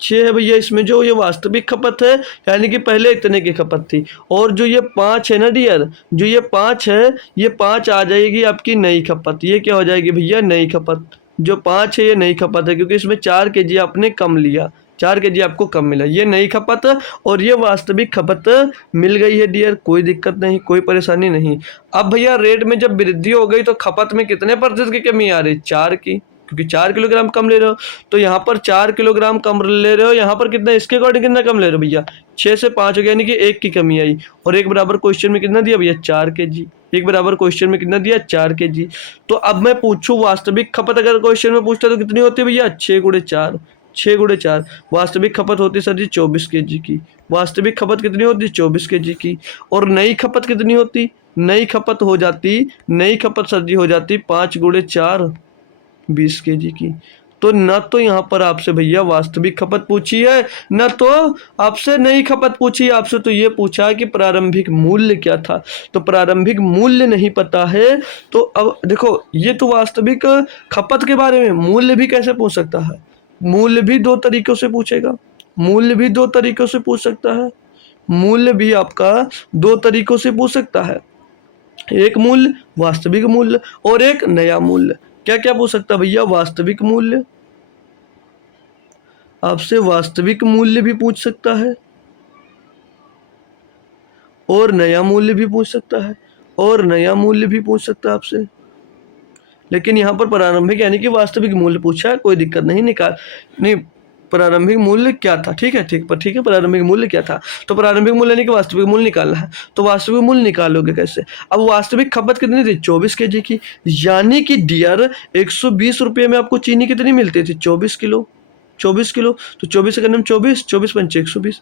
6 है भैया, इसमें जो ये वास्तविक खपत है, यानी कि पहले इतने की खपत थी। और जो ये 5 है ना डियर, जो ये 5 है, ये 5 आ जाएगी आपकी नई खपत। ये क्या हो जाएगी भैया, नई खपत। जो 5 है ये नई खपत है, क्योंकि इसमें 4 kg आपने कम लिया, 4 kg आपको कम मिला, ये नई खपत। और ये वास्तविक खपत मिल गई है डियर, कोई दिक्कत नहीं, कोई परेशानी नहीं। अब भैया रेट में जब वृद्धि हो गई तो खपत में कितने प्रतिशत की कमी आ रही, 4 की, क्योंकि 4 किलोग्राम कम ले रहे हो। तो यहाँ पर 4 किलोग्राम कम ले रहे हो, यहाँ पर कितना, इसके अकॉर्डिंग कितना कम ले रहे हो भैया, 6 से 5 हो गया, यानी कि 1 की कमी आई। और 1 बराबर क्वेश्चन में कितना दिया भैया, 4 kg। 1 बराबर क्वेश्चन में कितना दिया, 4 kg। तो अब मैं पूछूं वास्तविक खपत, अगर क्वेश्चन में पूछता तो कितनी होती है भैया, 6 × 4, 6 × 4। वास्तविक खपत होती है सर जी 24 kg की। वास्तविक खपत कितनी होती, 24 kg की। और नई खपत कितनी होती, नई खपत हो जाती, नई खपत सर जी हो जाती 5 × 4, 20 kg की। तो न तो यहाँ पर आपसे भैया वास्तविक खपत पूछी है, न तो आपसे नई खपत पूछी है। आपसे तो ये पूछा है कि प्रारंभिक मूल्य क्या था, तो प्रारंभिक मूल्य नहीं पता है। तो अब देखो, ये तो वास्तविक खपत के बारे में, मूल्य भी कैसे पूछ सकता है? मूल्य भी दो तरीकों से पूछेगा, मूल्य भी दो तरीकों से पूछ सकता है, मूल्य भी आपका दो तरीकों से पूछ सकता है। एक मूल्य वास्तविक मूल्य और एक नया मूल्य। क्या क्या पूछ सकता है भैया? वास्तविक मूल्य, आपसे वास्तविक मूल्य भी पूछ सकता है, और नया मूल्य भी पूछ सकता है, और नया मूल्य भी पूछ सकता है आपसे। लेकिन यहाँ पर प्रारंभिक यानी कि वास्तविक मूल्य पूछा है, कोई दिक्कत नहीं, निकाल नहीं। प्रारंभिक मूल्य क्या था? ठीक है, ठीक है, प्रारंभिक मूल्य क्या था? तो प्रारंभिक मूल्य यानी कि वास्तविक मूल्य निकालना है। तो वास्तविक मूल्य निकालोगे कैसे? अब वास्तविक खपत कितनी थी? 24 केजी की। यानी कि डियर 120 रुपये में आपको चीनी कितनी मिलती थी? 24 किलो। 24 किलो, तो 24 का 24, 24 पंचे 120।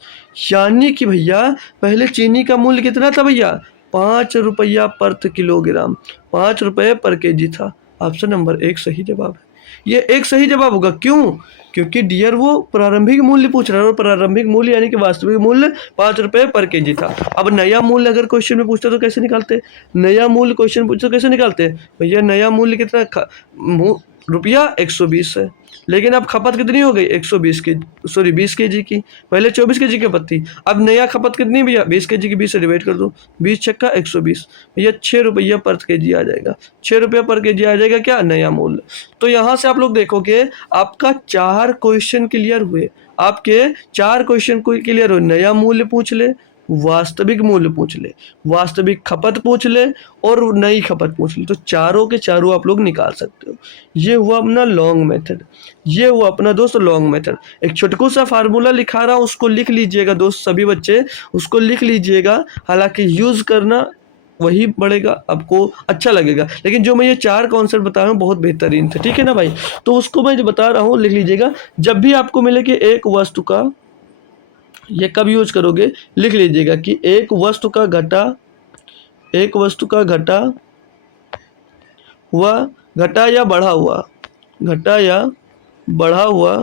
यानी कि भैया पहले चीनी का मूल्य कितना था भैया? 5 रुपया प्रति किलोग्राम, 5 रुपये पर केजी था। ऑप्शन नंबर 1 सही जवाब है। ये एक सही जवाब होगा। क्यों? क्योंकि डियर वो प्रारंभिक मूल्य पूछ रहा है, और प्रारंभिक मूल्य यानी कि वास्तविक मूल्य 5 रुपये पर केजी था। अब नया मूल्य अगर क्वेश्चन में पूछते तो कैसे निकालते? नया मूल्य क्वेश्चन पूछते तो कैसे निकालते भैया? नया मूल्य कितना? रुपया 120 है, लेकिन अब खपत कितनी हो गई? 120 के, सॉरी 20 केजी की। पहले 24 केजी की खपत थी, अब नया खपत कितनी भैया? 20 केजी की 20 से डिवाइड कर दो, 20 छक्का 120 भैया 6 रुपया पर केजी आ जाएगा। 6 रुपया पर केजी आ जाएगा क्या? नया मूल्य। तो यहाँ से आप लोग देखोगे आपका 4 क्वेश्चन क्लियर हुए, आपके 4 क्वेश्चन क्लियर हुए। नया मूल्य पूछ ले, वास्तविक मूल्य पूछ ले, वास्तविक खपत पूछ ले, और नई खपत पूछ ले, तो चारों के चारों आप लोग निकाल सकते हो। ये हुआ अपना लॉन्ग मेथड, ये हुआ अपना दोस्त लॉन्ग मेथड। एक छोटकू सा फार्मूला लिखा रहा हूँ, उसको लिख लीजिएगा दोस्त, सभी बच्चे उसको लिख लीजिएगा। हालांकि यूज करना वही बढ़ेगा, आपको अच्छा लगेगा, लेकिन जो मैं ये 4 कॉन्सेप्ट बता रहा हूँ बहुत बेहतरीन थे, ठीक है ना भाई? तो उसको मैं जो बता रहा हूँ लिख लीजिएगा। जब भी आपको मिले कि एक वस्तु का, ये कब यूज करोगे लिख लीजिएगा कि एक वस्तु का घटा, एक वस्तु का घटा हुआ, घटा या बढ़ा हुआ, घटा या बढ़ा हुआ,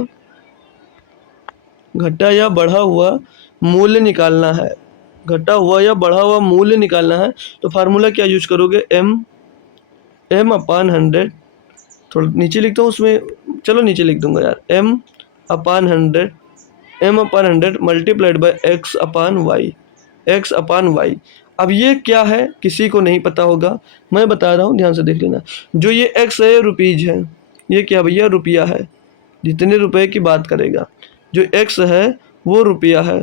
घटा या बढ़ा हुआ मूल्य निकालना है, घटा हुआ या बढ़ा हुआ मूल्य निकालना है। तो फार्मूला क्या यूज करोगे? एम अपान 100, थोड़ा नीचे लिखता हूँ उसमें, चलो नीचे लिख दूंगा यार, M upon 100 multiplied by X upon Y, X upon Y. अब ये क्या है किसी को नहीं पता होगा, मैं बता रहा हूँ, ध्यान से देख लेना। जो ये एक्स है रुपीज है, ये क्या भैया? रुपया है, जितने रुपए की बात करेगा। जो एक्स है वो रुपया है,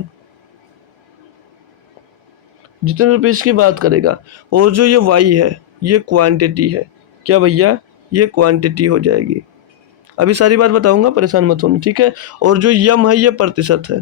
जितने रुपीज की बात करेगा। और जो ये वाई है ये क्वांटिटी है, क्या भैया? ये क्वांटिटी हो जाएगी। अभी सारी बात बताऊंगा, परेशान मत होना, ठीक है? और जो यम है ये प्रतिशत है,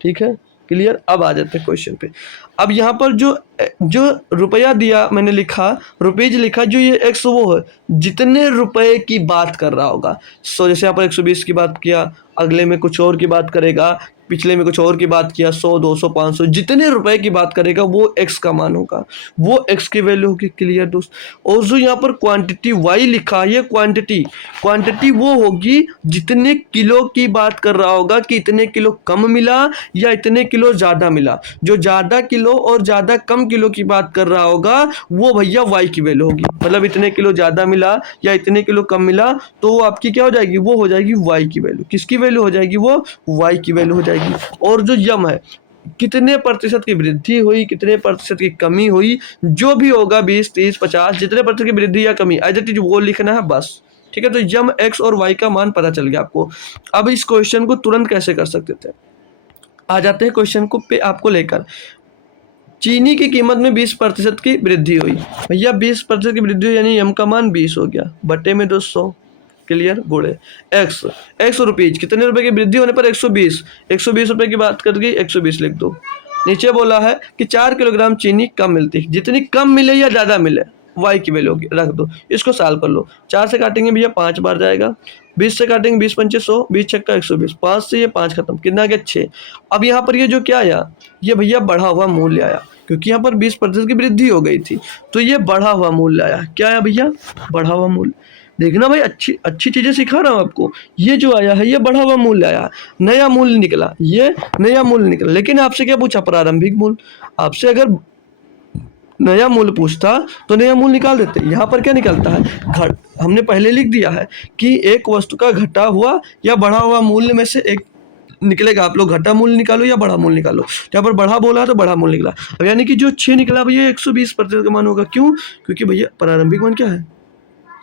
ठीक है? क्लियर? अब आ जाते हैं क्वेश्चन पे। अब यहाँ पर जो जो रुपया दिया मैंने लिखा, रुपीज लिखा, जो ये एक्स वो है जितने रुपए की बात कर रहा होगा। सो जैसे यहाँ पर 120 की बात किया, अगले में कुछ और की बात करेगा, पिछले में कुछ और की बात किया, 100 200 500 जितने रुपए की बात करेगा वो एक्स का मान होगा, वो एक्स की वैल्यू होगी। क्लियर दोस्त? और जो यहाँ पर क्वांटिटी वाई लिखा है, ये क्वांटिटी, क्वांटिटी वो होगी जितने किलो की बात कर रहा होगा कि इतने किलो कम मिला या इतने किलो ज़्यादा मिला। जो ज़्यादा किलो और ज़्यादा कम किलो की बात कर रहा होगा वो भैया वाई की वैल्यू होगी। मतलब इतने किलो ज़्यादा मिला या इतने किलो कम मिला, तो वो आपकी क्या हो जाएगी? वो हो जाएगी वाई की वैल्यू। किसकी वैल्यू हो जाएगी? वो वाई की वैल्यू हो जाएगी। और जो यम है, कितने प्रतिशत की वृद्धि हुई, कितने प्रतिशत की कमी हुई, जो भी होगा 20 30 50 जितने प्रतिशत की वृद्धि या कमी एज इट इज वो लिखना है बस, ठीक है? तो यम एक्स और वाई का मान पता चल गया आपको। अब इस क्वेश्चन को तुरंत कैसे कर सकते थे? आ जाते हैं क्वेश्चन को पे आपको लेकर। चीनी की कीमत में 20% की वृद्धि हुई, भैया 20% की वृद्धि हुई यानी यम का मान 20 हो गया, बटे में 200। क्लियर? गुड़े एक्स रुपीज, कितने रुपए की वृद्धि होने पर? 120 रुपए की बात करके 120 लिख दो। नीचे बोला है कि 4 किलोग्राम चीनी कम मिलती है, जितनी कम मिले या ज्यादा मिले वाई की वैल्यू रख दो। इसको सॉल्व कर लो। 4 से काटेंगे भैया 5 बार जाएगा, 20 से काटेंगे 20 पंचे 100, 20 छक्का 120, 5 से ये 5 खत्म, कितना गया? 6। अब यहाँ पर ये जो क्या आया, ये भैया बढ़ा हुआ मूल्य आया, क्योंकि यहाँ पर 20% की वृद्धि हो गई थी, तो ये बढ़ा हुआ मूल्य आया। क्या आया भैया? बढ़ा हुआ मूल्य। देखना भाई, अच्छी अच्छी चीज़ें सिखा रहा हूँ आपको। ये जो आया है ये बढ़ा हुआ मूल्य आया, नया मूल्य निकला, ये नया मूल्य निकला। लेकिन आपसे क्या पूछा? प्रारंभिक मूल्य। आपसे अगर नया मूल्य पूछता तो नया मूल्य निकाल देते। यहाँ पर क्या निकलता है? घट हमने पहले लिख दिया है कि एक वस्तु का घटा हुआ या बढ़ा हुआ मूल्य में से एक निकलेगा। आप लोग घटा मूल्य निकालो या बढ़ा मूल्य निकालो। यहाँ पर बढ़ा बोला है तो बढ़ा मूल्य निकला। अब यानी कि जो 6 निकला भैया 120% का मान होगा। क्यों? क्योंकि भैया प्रारंभिक मान क्या है?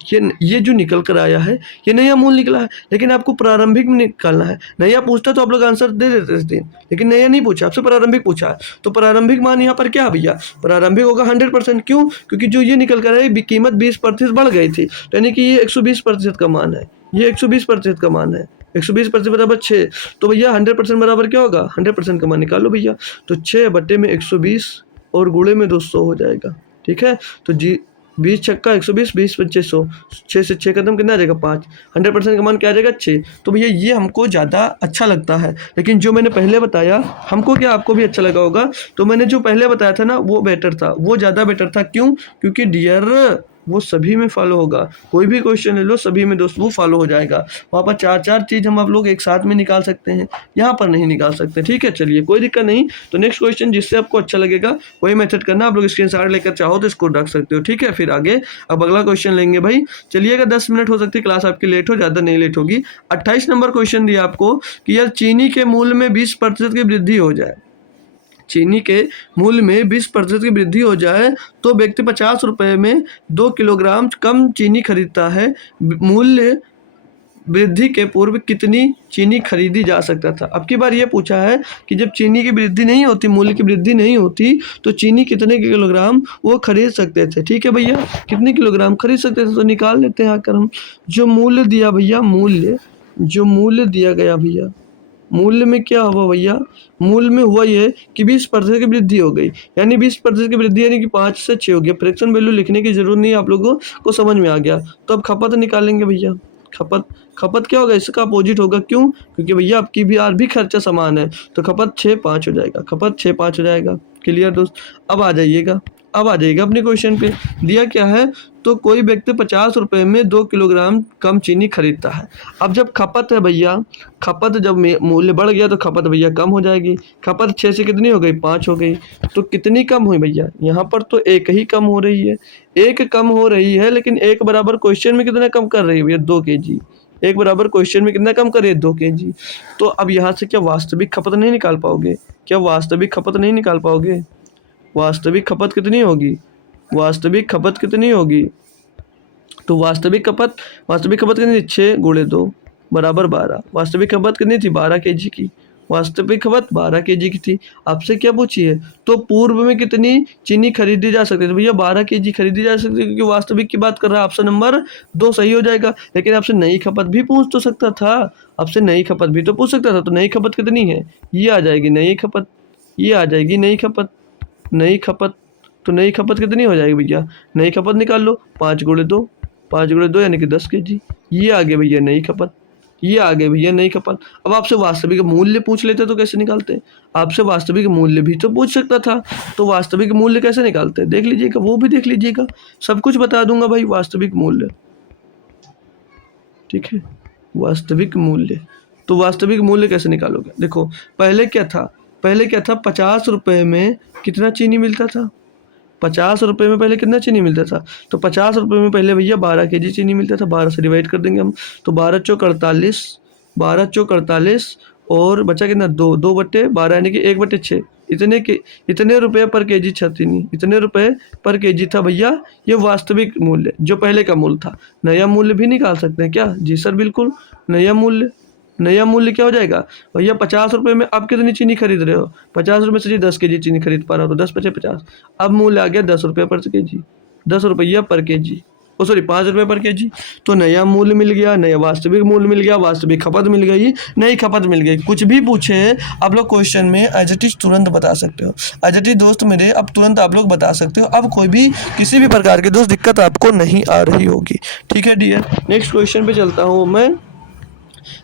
ये जो निकल कर आया है ये नया मूल्य निकला है। लेकिन आपको प्रारंभिक में निकालना है। नया पूछता तो आप लोग आंसर दे देते थे, लेकिन नया नहीं पूछा, आपसे प्रारंभिक पूछा है। तो प्रारंभिक मान यहाँ पर क्या है भैया? प्रारंभिक होगा 100%। क्यों? क्योंकि जो ये निकल कर आया कीमत 20% बढ़ गई थी, तो यानी कि ये 120% का मान है। ये 120% का मान है। 120% बराबर 6। तो भैया 100% बराबर क्या होगा? 100% का मान निकालो भैया। तो 6/120 और गुणे में 200 हो जाएगा। ठीक है, तो जी 20 छक्का 120, 20 पच्चे 100, 6 से 6 कदम कितना आ जाएगा? 5। 100% का मान क्या आ जाएगा? 6। तो भैया ये हमको ज़्यादा अच्छा लगता है। लेकिन जो मैंने पहले बताया हमको क्या आपको भी अच्छा लगा होगा। तो मैंने जो पहले बताया था ना वो बेटर था, वो ज़्यादा बेटर था। क्यों? क्योंकि डियर वो सभी में फॉलो होगा। कोई भी क्वेश्चन ले लो सभी में दोस्त वो फॉलो हो जाएगा। वहाँ पर 4-4 चीज़ हम आप लोग एक साथ में निकाल सकते हैं, यहाँ पर नहीं निकाल सकते। ठीक है, चलिए कोई दिक्कत नहीं। तो नेक्स्ट क्वेश्चन जिससे आपको अच्छा लगेगा वही मेथड करना। आप लोग स्क्रीनशॉट लेकर चाहो तो इसको रख सकते हो। ठीक है, फिर आगे अब अगला क्वेश्चन लेंगे भाई। चलिएगा 10 मिनट हो सकती है क्लास आपकी लेट हो, ज़्यादा नहीं लेट होगी। 28 नंबर क्वेश्चन दिया आपको कि यार चीनी के मूल्य में 20% की वृद्धि हो जाए। चीनी के मूल्य में 20% की वृद्धि हो जाए तो व्यक्ति 50 रुपये में 2 किलोग्राम कम चीनी खरीदता है। मूल्य वृद्धि के पूर्व कितनी चीनी खरीदी जा सकता था? अब की बार ये पूछा है कि जब चीनी की वृद्धि नहीं होती, मूल्य की वृद्धि नहीं होती, तो चीनी कितने किलोग्राम वो खरीद सकते थे। ठीक है भैया, कितने किलोग्राम खरीद सकते थे? तो निकाल लेते हैं आकर हम। जो मूल्य दिया भैया, जो मूल्य दिया गया भैया, मूल्य में क्या हुआ भैया? मूल्य में हुआ ये कि 20% की वृद्धि हो गई, यानी 20% की वृद्धि यानी कि 5 से 6 हो गया। फ्रैक्शन वैल्यू लिखने की जरूरत नहीं है, आप लोगों को समझ में आ गया। तो अब खपत निकालेंगे भैया। खपत क्या होगा? इसका अपोजिट होगा। क्यों? क्योंकि भैया आपकी भी आर भी खर्चा समान है, तो खपत 6-5 हो जाएगा। खपत 6-5 हो जाएगा। क्लियर दोस्त? अब आ जाइएगा अपने क्वेश्चन पे। दिया क्या है? तो कोई व्यक्ति 50 रुपये में 2 किलोग्राम कम चीनी खरीदता है। अब जब खपत है भैया, खपत जब मूल्य बढ़ गया तो खपत भैया कम हो जाएगी। खपत 6 से कितनी हो गई? 5 हो गई। तो कितनी कम हुई भैया? यहाँ पर तो एक ही कम हो रही है, एक कम हो रही है। लेकिन एक बराबर क्वेश्चन में कितना कम कर रही है भैया? 2 kg। एक बराबर क्वेश्चन में कितना कम कर रही है? 2 kg। तो अब यहाँ से क्या वास्तविक खपत नहीं निकाल पाओगे? क्या वास्तविक खपत नहीं निकाल पाओगे? वास्तविक खपत कितनी होगी? वास्तविक खपत कितनी होगी? तो वास्तविक खपत कितनी थी? 6 गुणे 2 बराबर 12। वास्तविक खपत कितनी थी? 12 kg की। वास्तविक खपत 12 kg की थी। आपसे क्या पूछी है? तो पूर्व में कितनी चीनी खरीदी जा सकती है? तो भैया 12 kg खरीदी जा सकती है, क्योंकि वास्तविक की बात कर रहा है। ऑप्शन नंबर 2 सही हो जाएगा। लेकिन आपसे नई खपत भी पूछ तो सकता था, आपसे नई खपत भी तो पूछ सकता था। तो नई खपत कितनी है? ये आ जाएगी नई खपत, ये आ जाएगी नई खपत। नई खपत, तो नई खपत कितनी हो जाएगी भैया? नई खपत निकाल लो। 5 गुणे 2, 5 गुणे 2 यानी कि 10 kg। ये आ गया भैया नई खपत, ये आ गए भैया नई खपत। अब आपसे वास्तविक मूल्य पूछ लेते तो कैसे निकालते? आपसे वास्तविक मूल्य भी तो पूछ सकता था। तो वास्तविक मूल्य कैसे निकालते? देख लीजिएगा, वो भी देख लीजिएगा, सब कुछ बता दूंगा भाई। वास्तविक मूल्य, ठीक है, वास्तविक मूल्य। तो वास्तविक मूल्य कैसे निकालोगे? देखो पहले क्या था? 50 रुपये में कितना चीनी मिलता था? 50 रुपये में पहले कितना चीनी मिलता था? तो 50 रुपये में पहले भैया 12 kg चीनी मिलता था। 12 से डिवाइड कर देंगे हम, तो 12 चौक 48, 12 चौक 48 और बचा कितना? 2/12 यानी कि 1/6। इतने रुपये पर kg था चीनी, इतने रुपये पर kg था भैया। ये वास्तविक मूल्य जो पहले का मूल्य था। नया मूल्य भी निकाल सकते हैं क्या? जी सर बिल्कुल। नया मूल्य क्या हो जाएगा भैया? 50 रुपये में आप कितनी चीनी खरीद रहे हो? 50 रुपये से जी 10 kg चीनी खरीद पा रहा हो, तो 10 × 50। अब मूल्य आ गया 10 रुपये पर kg, 10 रुपया पर kg, 5 रुपये पर kg। तो नया मूल्य मिल गया, नया वास्तविक मूल्य मिल गया, वास्तविक खपत मिल गई, नई खपत मिल गई। कुछ भी पूछे आप लोग क्वेश्चन में एज इट इज तुरंत बता सकते हो। एज इट इज दोस्त मेरे अब तुरंत आप लोग बता सकते हो। अब कोई भी किसी भी प्रकार की दोस्त दिक्कत आपको नहीं आ रही होगी। ठीक है डियर, नेक्स्ट क्वेश्चन पे चलता हूँ मैं।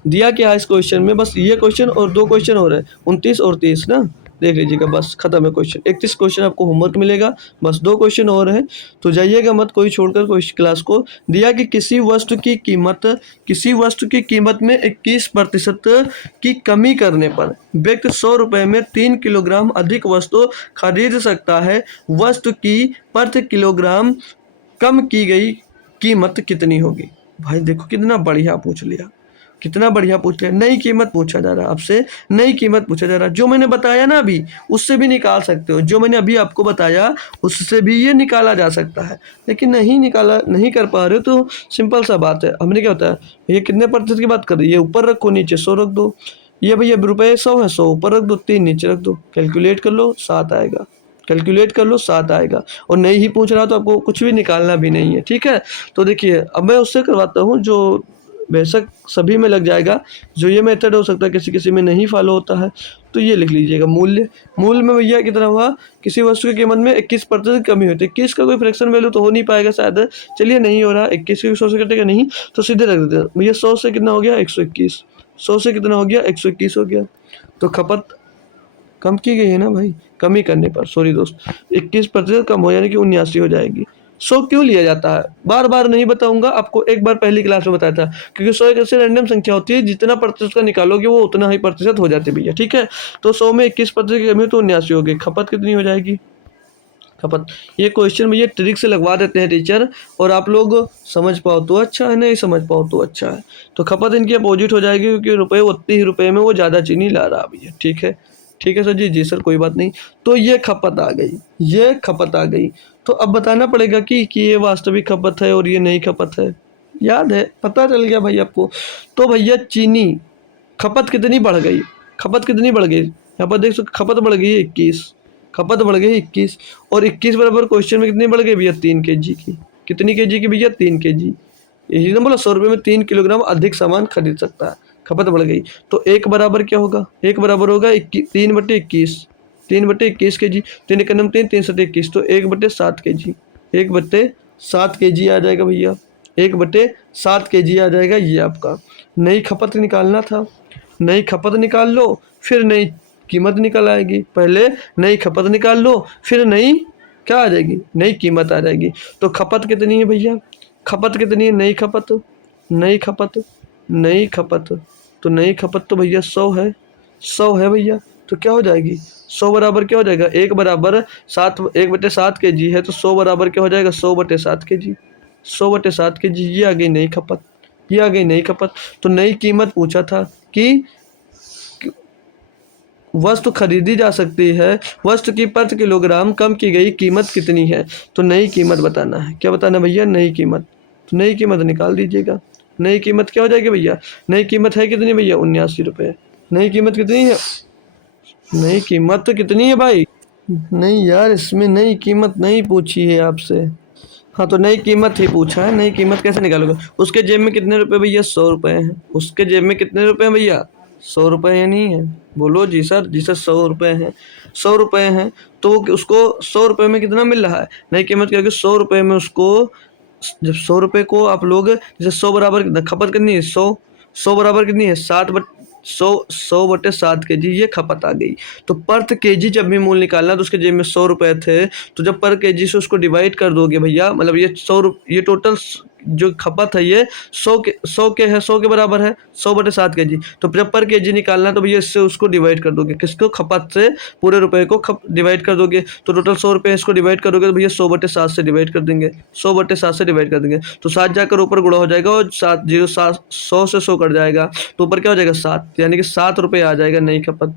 दिया क्या है इस क्वेश्चन में? बस ये क्वेश्चन और 2 क्वेश्चन और है, 29 और 30 ना। देख लीजिएगा, बस खत्म है क्वेश्चन। 31 क्वेश्चन आपको होमवर्क मिलेगा, बस 2 क्वेश्चन और हैं, तो जाइएगा मत कोई छोड़कर कोई क्लास को। दिया कि किसी वस्तु की कीमत में 21% की कमी करने पर व्यक्ति 100 रुपये में 3 किलोग्राम अधिक वस्तु खरीद सकता है। वस्तु की प्रति किलोग्राम कम की गई कीमत कितनी होगी? भाई देखो कितना बढ़िया पूछ लिया, कितना बढ़िया पूछ लिया। नई कीमत पूछा जा रहा है आपसे, नई कीमत पूछा जा रहा है। जो मैंने बताया ना अभी, उससे भी निकाल सकते हो, जो मैंने अभी आपको बताया उससे भी ये निकाला जा सकता है, लेकिन नहीं कर पा रहे हो तो सिंपल सा बात है। हमने क्या होता है, ये कितने प्रतिशत की बात कर रही है, ऊपर रखो नीचे 100 रख दो। ये भैया रुपये 100 है, 100 ऊपर रख दो, 3 नीचे रख दो, कैलकुलेट कर लो 7 आएगा, कैलकुलेट कर लो 7 आएगा। और नहीं ही पूछ रहा तो आपको कुछ भी निकालना भी नहीं है, ठीक है। तो देखिए अब मैं उससे करवाता हूँ जो बेशक सभी में लग जाएगा, जो ये मेथड हो सकता है किसी किसी में नहीं फॉलो होता है। तो ये लिख लीजिएगा, मूल्य में भैया कितना हुआ, किसी वस्तु की कीमत में 21% कमी होती है। 21 का कोई फ्रैक्शन वैल्यू तो हो नहीं पाएगा शायद, चलिए नहीं हो रहा, 21 की 100 से कटेगा नहीं, तो सीधे रख देते हैं भैया। 100 से कितना हो गया 121, 100 से कितना हो गया 121 हो गया। तो खपत कम की गई है ना भाई, कमी करने पर, सॉरी दोस्त, 21% कम हो यानी कि 79 हो जाएगी। 100 क्यों लिया जाता है बार बार नहीं बताऊंगा आपको, एक बार पहली क्लास में बताया था, क्योंकि 100 एक ऐसी रैंडम संख्या होती है, जितना प्रतिशत का निकालोगे वो उतना ही प्रतिशत हो जाती है भैया, ठीक है। तो 100 में 21% की कमी हो तो 79 हो गई। खपत कितनी हो जाएगी, खपत, ये क्वेश्चन भैया ट्रिक से लगवा देते हैं टीचर, और आप लोग समझ पाओ तो अच्छा है, नहीं समझ पाओ तो अच्छा है। तो खपत इनकी अपोजिट हो जाएगी, क्योंकि रुपये उतने ही रुपये में वो ज़्यादा चीनी ला रहा भैया, ठीक है। ठीक है सर जी, जी सर कोई बात नहीं। तो ये खपत आ गई, ये खपत आ गई। तो अब बताना पड़ेगा कि ये वास्तविक खपत है और ये नई खपत है। याद है, पता चल गया भाई आपको। तो भैया चीनी खपत कितनी बढ़ गई, खपत कितनी बढ़ गई, यहाँ पर देख सकते खपत बढ़ गई है 21, खपत बढ़ गई 21, और 21 बराबर क्वेश्चन में कितनी बढ़ गई भैया 3 kg की। कितनी kg की भैया 3 kg। यही ना बोला, 100 रुपये में 3 किलोग्राम अधिक सामान खरीद सकता है, खपत बढ़ गई। तो एक बराबर क्या होगा, एक बराबर होगा 3/21, 3/21 kg, 3 एक नम 3, 3 7 21, तो 1/7 kg, 1/7 kg आ जाएगा भैया, 1/7 kg आ जाएगा। ये आपका नई खपत निकालना था, नई खपत निकाल लो फिर नई कीमत निकल आएगी। पहले नई खपत निकाल लो फिर नई क्या आ जाएगी, नई कीमत आ जाएगी। तो खपत कितनी है भैया, खपत कितनी है, नई खपत, नई खपत, नई खपत, तो नई खपत तो भैया 100 है, 100 है भैया। तो क्या हो जाएगी, 100 बराबर क्या हो जाएगा, 1 बराबर 7, 1/7 kg है, तो 100 बराबर क्या हो जाएगा 100/7 kg, 100/7 kg। ये आ गई नई खपत, ये आ गई नई खपत। तो नई कीमत पूछा था कि वस्तु खरीदी जा सकती है, वस्तु की प्रति किलोग्राम कम की गई कीमत कितनी है। तो नई कीमत बताना है, क्या बताना भैया, नई कीमत। तो नई कीमत निकाल दीजिएगा, नई कीमत क्या हो जाएगी भैया, नई कीमत है कितनी भैया 79 रुपये। नई कीमत कितनी है, नई कीमत तो कितनी है भाई, नहीं यार इसमें नई कीमत नहीं पूछी है आपसे। हाँ तो नई कीमत ही पूछा है, नई कीमत कैसे निकालोगे। उसके जेब में कितने रुपए भैया, 100 रुपये हैं। उसके जेब में कितने रुपए हैं भैया, 100 रुपये या नहीं है, बोलो जी सर, जी सर 100 रुपये हैं, 100 रुपये हैं। तो उसको 100 रुपये में कितना मिल रहा है, नई कीमत क्या होगी, 100 रुपये में उसको, जब 100 रुपये को आप लोग, जैसे 100 बराबर खपत कितनी है, 100 बराबर कितनी है 100/7 kg, ये खपत आ गई। तो पर kg जब भी मूल्य निकालना तो उसके जेब में 100 रुपये थे, तो जब पर kg से उसको डिवाइड कर दोगे भैया, मतलब ये टोटल जो खपत है ये 100 के है, 100 के बराबर है, 100/7 kg। तो जब पर kg निकालना तो भैया इससे उसको डिवाइड कर दोगे, किसको, खपत से पूरे रुपए को डिवाइड कर दोगे। तो टोटल 100 रुपये इसको डिवाइड करोगे तो भैया 100/7 से डिवाइड कर देंगे, 100/7 से डिवाइड कर देंगे। तो 7 जाकर ऊपर गुणा हो जाएगा, और 100 से 100 कट जाएगा, तो ऊपर क्या हो जाएगा 7, यानी कि 7 रुपये आ जाएगा नई खपत।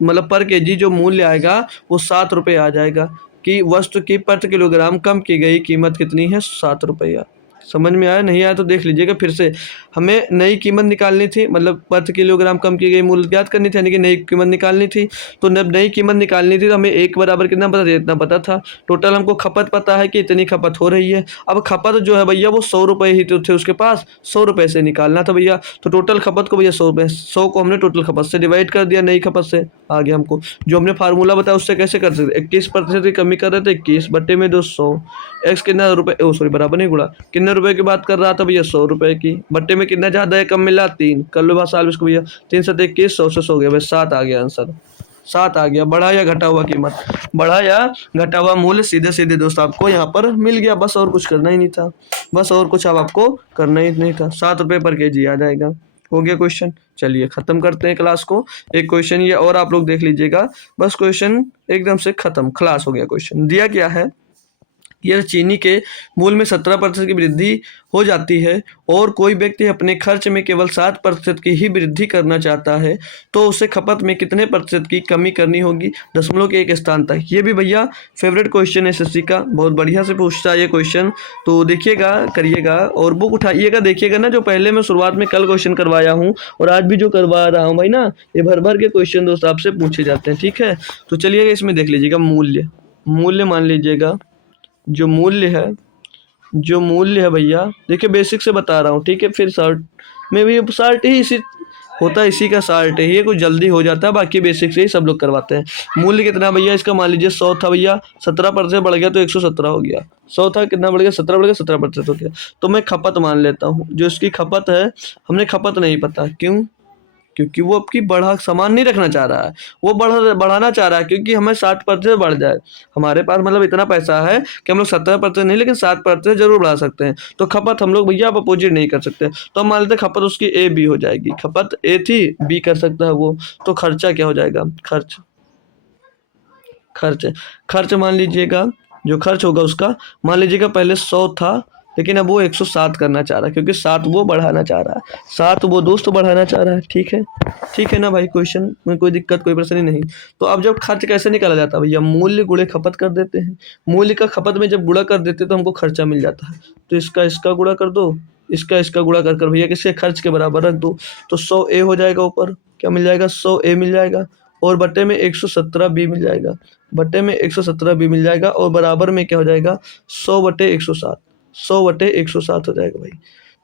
मतलब पर kg जो मूल्य आएगा वो 7 रुपये आ जाएगा, कि वस्तु की प्रति किलोग्राम कम की गई कीमत कितनी है, 7 रुपया। समझ में आया, नहीं आया तो देख लीजिएगा फिर से। हमें नई कीमत निकालनी थी, मतलब प्रति किलोग्राम कम की गई मूल्य ज्ञात करनी थी, यानी कि नई कीमत निकालनी थी। तो जब नई कीमत निकालनी थी तो हमें एक बराबर कितना पता था, इतना पता था। टोटल हमको खपत पता है कि इतनी खपत हो रही है। अब खपत जो है भैया वो 100 रुपये ही तो थे उसके पास, 100 रुपये से निकालना था भैया। तो टोटल खपत को भैया 100 रुपये, 100 को हमने टोटल खपत से डिवाइड कर दिया, नई खपत से आ गया हमको। जो हमने फार्मूला बताया उससे कैसे कर सकते, 21% की कमी कर रहे थे, 21/200, एक्स कितना रुपये, सॉरी बराबर नहीं गुणा, कितने रुपए की बात कर रहा था भैया, 100 रुपये की, बट्टे में कितना ज़्यादा है कम मिला 3, कर लो बात साल इसको भैया, 3 7 21, 100 से 100 गया भाई, 7 आ गया आंसर। 7 आ गया। बढ़ा या घटा हुआ कीमत, बढ़ा या घटा हुआ मूल्य सीधे सीधे दोस्त आपको यहाँ पर मिल गया, बस और कुछ करना ही नहीं था, बस और कुछ अब आपको करना ही नहीं था। 7 रुपये पर केजी आ जाएगा। हो गया क्वेश्चन। चलिए खत्म करते हैं क्लास को। एक क्वेश्चन ये और आप लोग देख लीजिएगा, बस क्वेश्चन एकदम से खत्म, खलास हो गया। क्वेश्चन दिया क्या है, यह चीनी के मूल्य में 17% की वृद्धि हो जाती है और कोई व्यक्ति अपने खर्च में केवल 7% की ही वृद्धि करना चाहता है, तो उसे खपत में कितने प्रतिशत की कमी करनी होगी दशमलव के एक स्थान तक। ये भी भैया फेवरेट क्वेश्चन है एसएससी का, बहुत बढ़िया से पूछता है ये क्वेश्चन। तो देखिएगा, करिएगा और बुक उठाइएगा, देखिएगा ना, जो पहले मैं शुरुआत में कल क्वेश्चन करवाया हूँ और आज भी जो करवा रहा हूँ भाई ना, ये भर भर के क्वेश्चन दोस्त आपसे पूछे जाते हैं। ठीक है, तो चलिएगा इसमें देख लीजिएगा मूल्य। मूल्य मान लीजिएगा, जो मूल्य है भैया, देखिए बेसिक से बता रहा हूँ, ठीक है, फिर शॉर्ट में भी शॉर्ट ही इसी होता है, इसी का शॉर्ट है, ये कुछ जल्दी हो जाता है, बाकी बेसिक से ही सब लोग करवाते हैं। मूल्य कितना भैया इसका, मान लीजिए 100 था भैया, 17% बढ़ गया तो 117 हो गया। 100 था, कितना बढ़ गया, 17 बढ़ गया, 17% हो गया। तो मैं खपत मान लेता हूँ, जो इसकी खपत है, हमने खपत नहीं पता, क्यों, क्योंकि वो आपकी बढ़ा सामान नहीं रखना चाह रहा है, वो बढ़ाना चाह रहा है, क्योंकि हमें 60% बढ़ जाए। हमारे पास मतलब इतना पैसा है कि हम लोग 17% नहीं लेकिन 7% जरूर बढ़ा सकते हैं। तो खपत हम लोग भैया आप अपोजिट नहीं कर सकते, तो हम मान लेते हैं खपत उसकी ए बी हो जाएगी। खपत ए थी, बी कर सकता है वो, तो खर्चा क्या हो जाएगा, खर्च खर्च खर्च मान लीजिएगा, जो खर्च होगा उसका मान लीजिएगा पहले 100 था, लेकिन अब वो 107 करना चाह रहा है, क्योंकि 7 वो बढ़ाना चाह रहा है, 7 वो दोस्त बढ़ाना चाह रहा है। ठीक है ना भाई, क्वेश्चन में कोई दिक्कत कोई परेशानी नहीं। तो अब जब खर्च कैसे निकाला जाता है भैया, मूल्य गुणे खपत कर देते हैं। मूल्य का खपत में जब गुणा कर देते हैं तो हमको खर्चा मिल जाता है। तो इसका गुणा कर दो, इसका गुणा कर भैया किसके खर्च के बराबर रख दो, तो 100 ए हो जाएगा, ऊपर क्या मिल जाएगा, 100 ए मिल जाएगा, और बट्टे में 117 बी मिल जाएगा, बट्टे में 117 बी मिल जाएगा, और बराबर में क्या हो जाएगा, 100 बटे 107, 100 बटे 107 हो जाएगा भाई।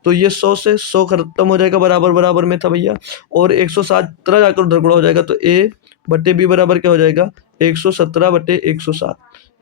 तो ये 100 से 100 खत्म हो जाएगा, बराबर बराबर में था भैया, और 117 जाकर उधर गुणा हो जाएगा, तो ए बटे बी बराबर क्या हो जाएगा, 117 बटे 107।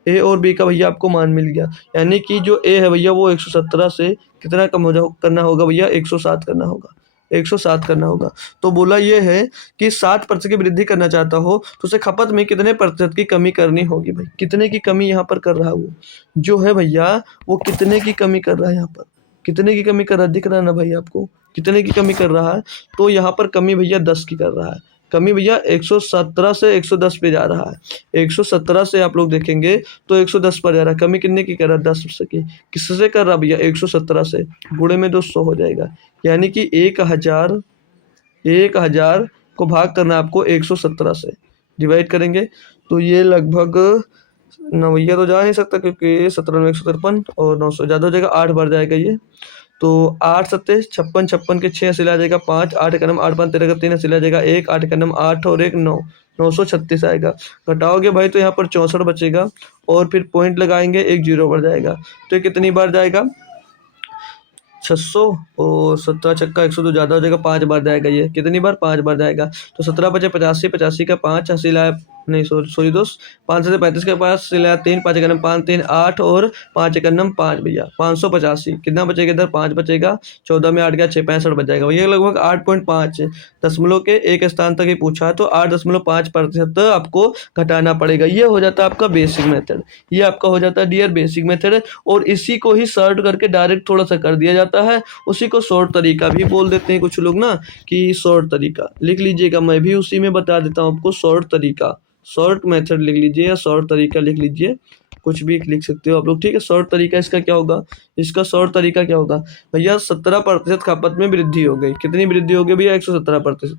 ए और बी का भैया आपको मान मिल गया, यानी कि जो ए है भैया वो 117 से कितना कम हो करना होगा भैया, 107 करना होगा, 107 करना होगा। तो बोला ये है कि 60% की वृद्धि करना चाहता हो तो उसे खपत में कितने प्रतिशत की कमी करनी होगी भाई। कितने की कमी यहाँ पर कर रहा है वो, जो है भैया वो कितने की कमी कर रहा है, यहाँ पर कितने की कमी कर रहा है, दिख रहा है ना भाई आपको, कितने की कमी कर रहा है। तो यहाँ पर कमी भैया 10 की कर रहा है, कमी भैया 117 से 110 पे जा रहा है। 117 से आप लोग देखेंगे तो 110 पर जा रहा है, कमी कितने की कर रहा है, 10 की। किससे कर रहा भैया, 117 से, गुणे में 200 हो जाएगा, यानी कि 1000 को भाग करना आपको 117 से, डिवाइड करेंगे तो ये लगभग नवैया तो जा नहीं सकता, क्योंकि 17 में 153 और 900 ज़्यादा हो जाएगा, 8 बढ़ जाएगा ये। तो 8 सत्ते 56, 56 के 6 हंसी आ जाएगा 5, 8 का नम 8 5 13 का 3 हंसी आ जाएगा 1, 8 का नम 8 और 1 9, 936 आएगा। घटाओगे भाई तो यहाँ पर 64 बचेगा, और फिर पॉइंट लगाएंगे, एक जीरो बढ़ जाएगा। तो ये कितनी बार जाएगा, 600, और 17 छक्का 102 ज़्यादा हो जाएगा, 5 बार जाएगा। ये कितनी बार, 5 बार जाएगा। तो 17 बचे 85, 85 का 5 हंसी लाया, नहीं सॉरी दोस्त, 5 से 35 के पास सिलाया 3, 5 एकनम 5 3 8 और 5 एकनम 5 भैया 585। कितना बचेगा इधर, 5 बचेगा, 14 में 8 गया 6, 65 बच जाएगा भैया। लगभग 8.5 दशमलव के एक स्थान तक ही पूछा है, तो 8.5% आपको घटाना पड़ेगा। ये हो जाता है आपका बेसिक मेथड, ये आपका हो जाता है डियर बेसिक मेथड। और इसी को ही शॉर्ट करके डायरेक्ट थोड़ा सा कर दिया जाता है, उसी को शॉर्ट तरीका भी बोल देते हैं कुछ लोग ना, कि शॉर्ट तरीका लिख लीजिएगा, मैं भी उसी में बता देता हूँ आपको, शॉर्ट तरीका, शॉर्ट मेथड लिख लीजिए या शॉर्ट तरीका लिख लीजिए, कुछ भी लिख सकते हो आप लोग, ठीक है। शॉर्ट तरीका इसका क्या होगा, इसका शॉर्ट तरीका क्या होगा भैया, 17% खपत में वृद्धि हो गई। कितनी वृद्धि हो गई भैया, 117%,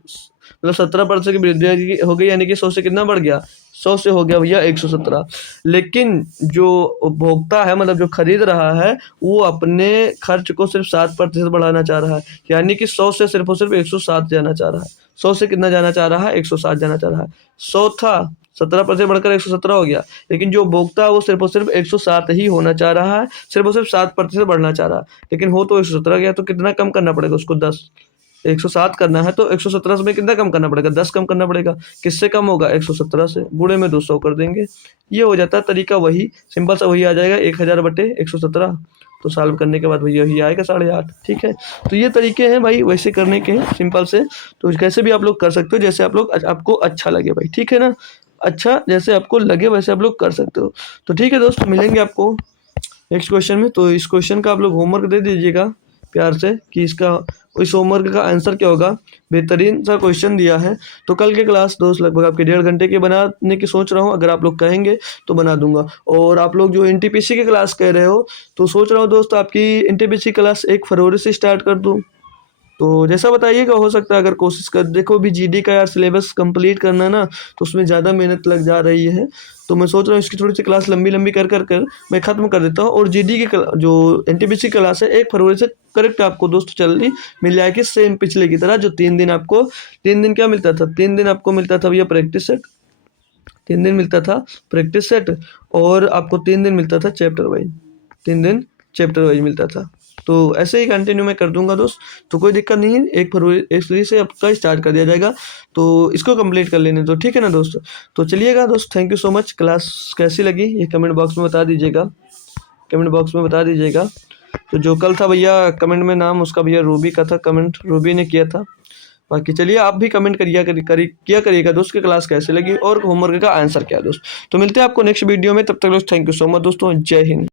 मतलब 17% की वृद्धि हो गई, यानी कि 100 से कितना बढ़ गया, 100 से हो गया भैया 117। लेकिन जो उपभोक्ता है, मतलब जो खरीद रहा है, वो अपने खर्च को सिर्फ 7% बढ़ाना चाह रहा है, यानी कि 100 से सिर्फ और सिर्फ 107 जाना चाह रहा है। 100 से कितना जाना चाह रहा है, 107 जाना चाह रहा है। 100 था, 17% बढ़कर 117 हो गया, लेकिन जो उपभोक्ता है वो सिर्फ और सिर्फ 107 ही होना चाह रहा है, सिर्फ और सिर्फ 7% बढ़ना चाह रहा है, लेकिन हो तो 117 गया। तो कितना कम करना पड़ेगा उसको, 10, 107 करना है तो 117 में कितना कम करना पड़ेगा, 10 कम करना पड़ेगा। किससे कम होगा, 117 से, गुणे में 200 कर देंगे। ये हो जाता है तरीका, वही सिंपल सा वही आ जाएगा, 1000 बटे 117, तो सॉल्व करने के बाद भैया यही आएगा 8.5। ठीक है, तो ये तरीके हैं भाई वैसे करने के, सिंपल से। तो कैसे भी आप लोग कर सकते हो, जैसे आप लोग आपको अच्छा लगे भाई। ठीक है ना, अच्छा जैसे आपको लगे वैसे आप लोग कर सकते हो। तो ठीक है दोस्त, मिलेंगे आपको नेक्स्ट क्वेश्चन में। तो इस क्वेश्चन का आप लोग होमवर्क दे दीजिएगा प्यार से कि इसका इस होमवर्क का आंसर क्या होगा। बेहतरीन सा क्वेश्चन दिया है। तो कल के क्लास दोस्त लगभग आपके 1.5 घंटे के बनाने की सोच रहा हूँ, अगर आप लोग कहेंगे तो बना दूंगा। और आप लोग जो एनटीपीसी की क्लास कह रहे हो, तो सोच रहा हूँ दोस्त आपकी एनटीपीसी क्लास 1 फरवरी से स्टार्ट कर दूँ। तो जैसा बताइएगा, हो सकता है अगर कोशिश कर, देखो भी जीडी का यार सिलेबस कंप्लीट करना है ना, तो उसमें ज़्यादा मेहनत लग जा रही है। तो मैं सोच रहा हूँ इसकी थोड़ी सी क्लास लंबी लंबी कर मैं ख़त्म कर देता हूँ। और जीडी की जो एनटीपीसी क्लास है 1 फरवरी से करेक्ट आपको दोस्त जल्दी मिल जाएगी, सेम पिछले की तरह। जो 3 दिन आपको 3 दिन क्या मिलता था, 3 दिन आपको मिलता था भैया प्रैक्टिस सेट, 3 दिन मिलता था प्रैक्टिस सेट, और आपको 3 दिन मिलता था चैप्टर वाइज, 3 दिन चैप्टर वाइज मिलता था। तो ऐसे ही कंटिन्यू मैं कर दूंगा दोस्त, तो कोई दिक्कत नहीं है। 1 फरवरी से आपका स्टार्ट कर दिया जाएगा, तो इसको कंप्लीट कर लेने दो। ठीक है ना दोस्त, तो चलिएगा दोस्त, thank you so much. Class कैसी लगी ये कमेंट बॉक्स में बता दीजिएगा, कमेंट बॉक्स में बता दीजिएगा। तो जो कल था भैया कमेंट में नाम उसका भैया रूबी का था, कमेंट रूबी ने किया था। बाकी चलिए आप भी कमेंट किया करिएगा दोस्त की क्लास कैसे लगी और होमवर्क का आंसर क्या है दोस्त। तो मिलते हैं आपको नेक्स्ट वीडियो में, तब तक दोस्त थैंक यू सो मच दोस्तों, जय हिंद।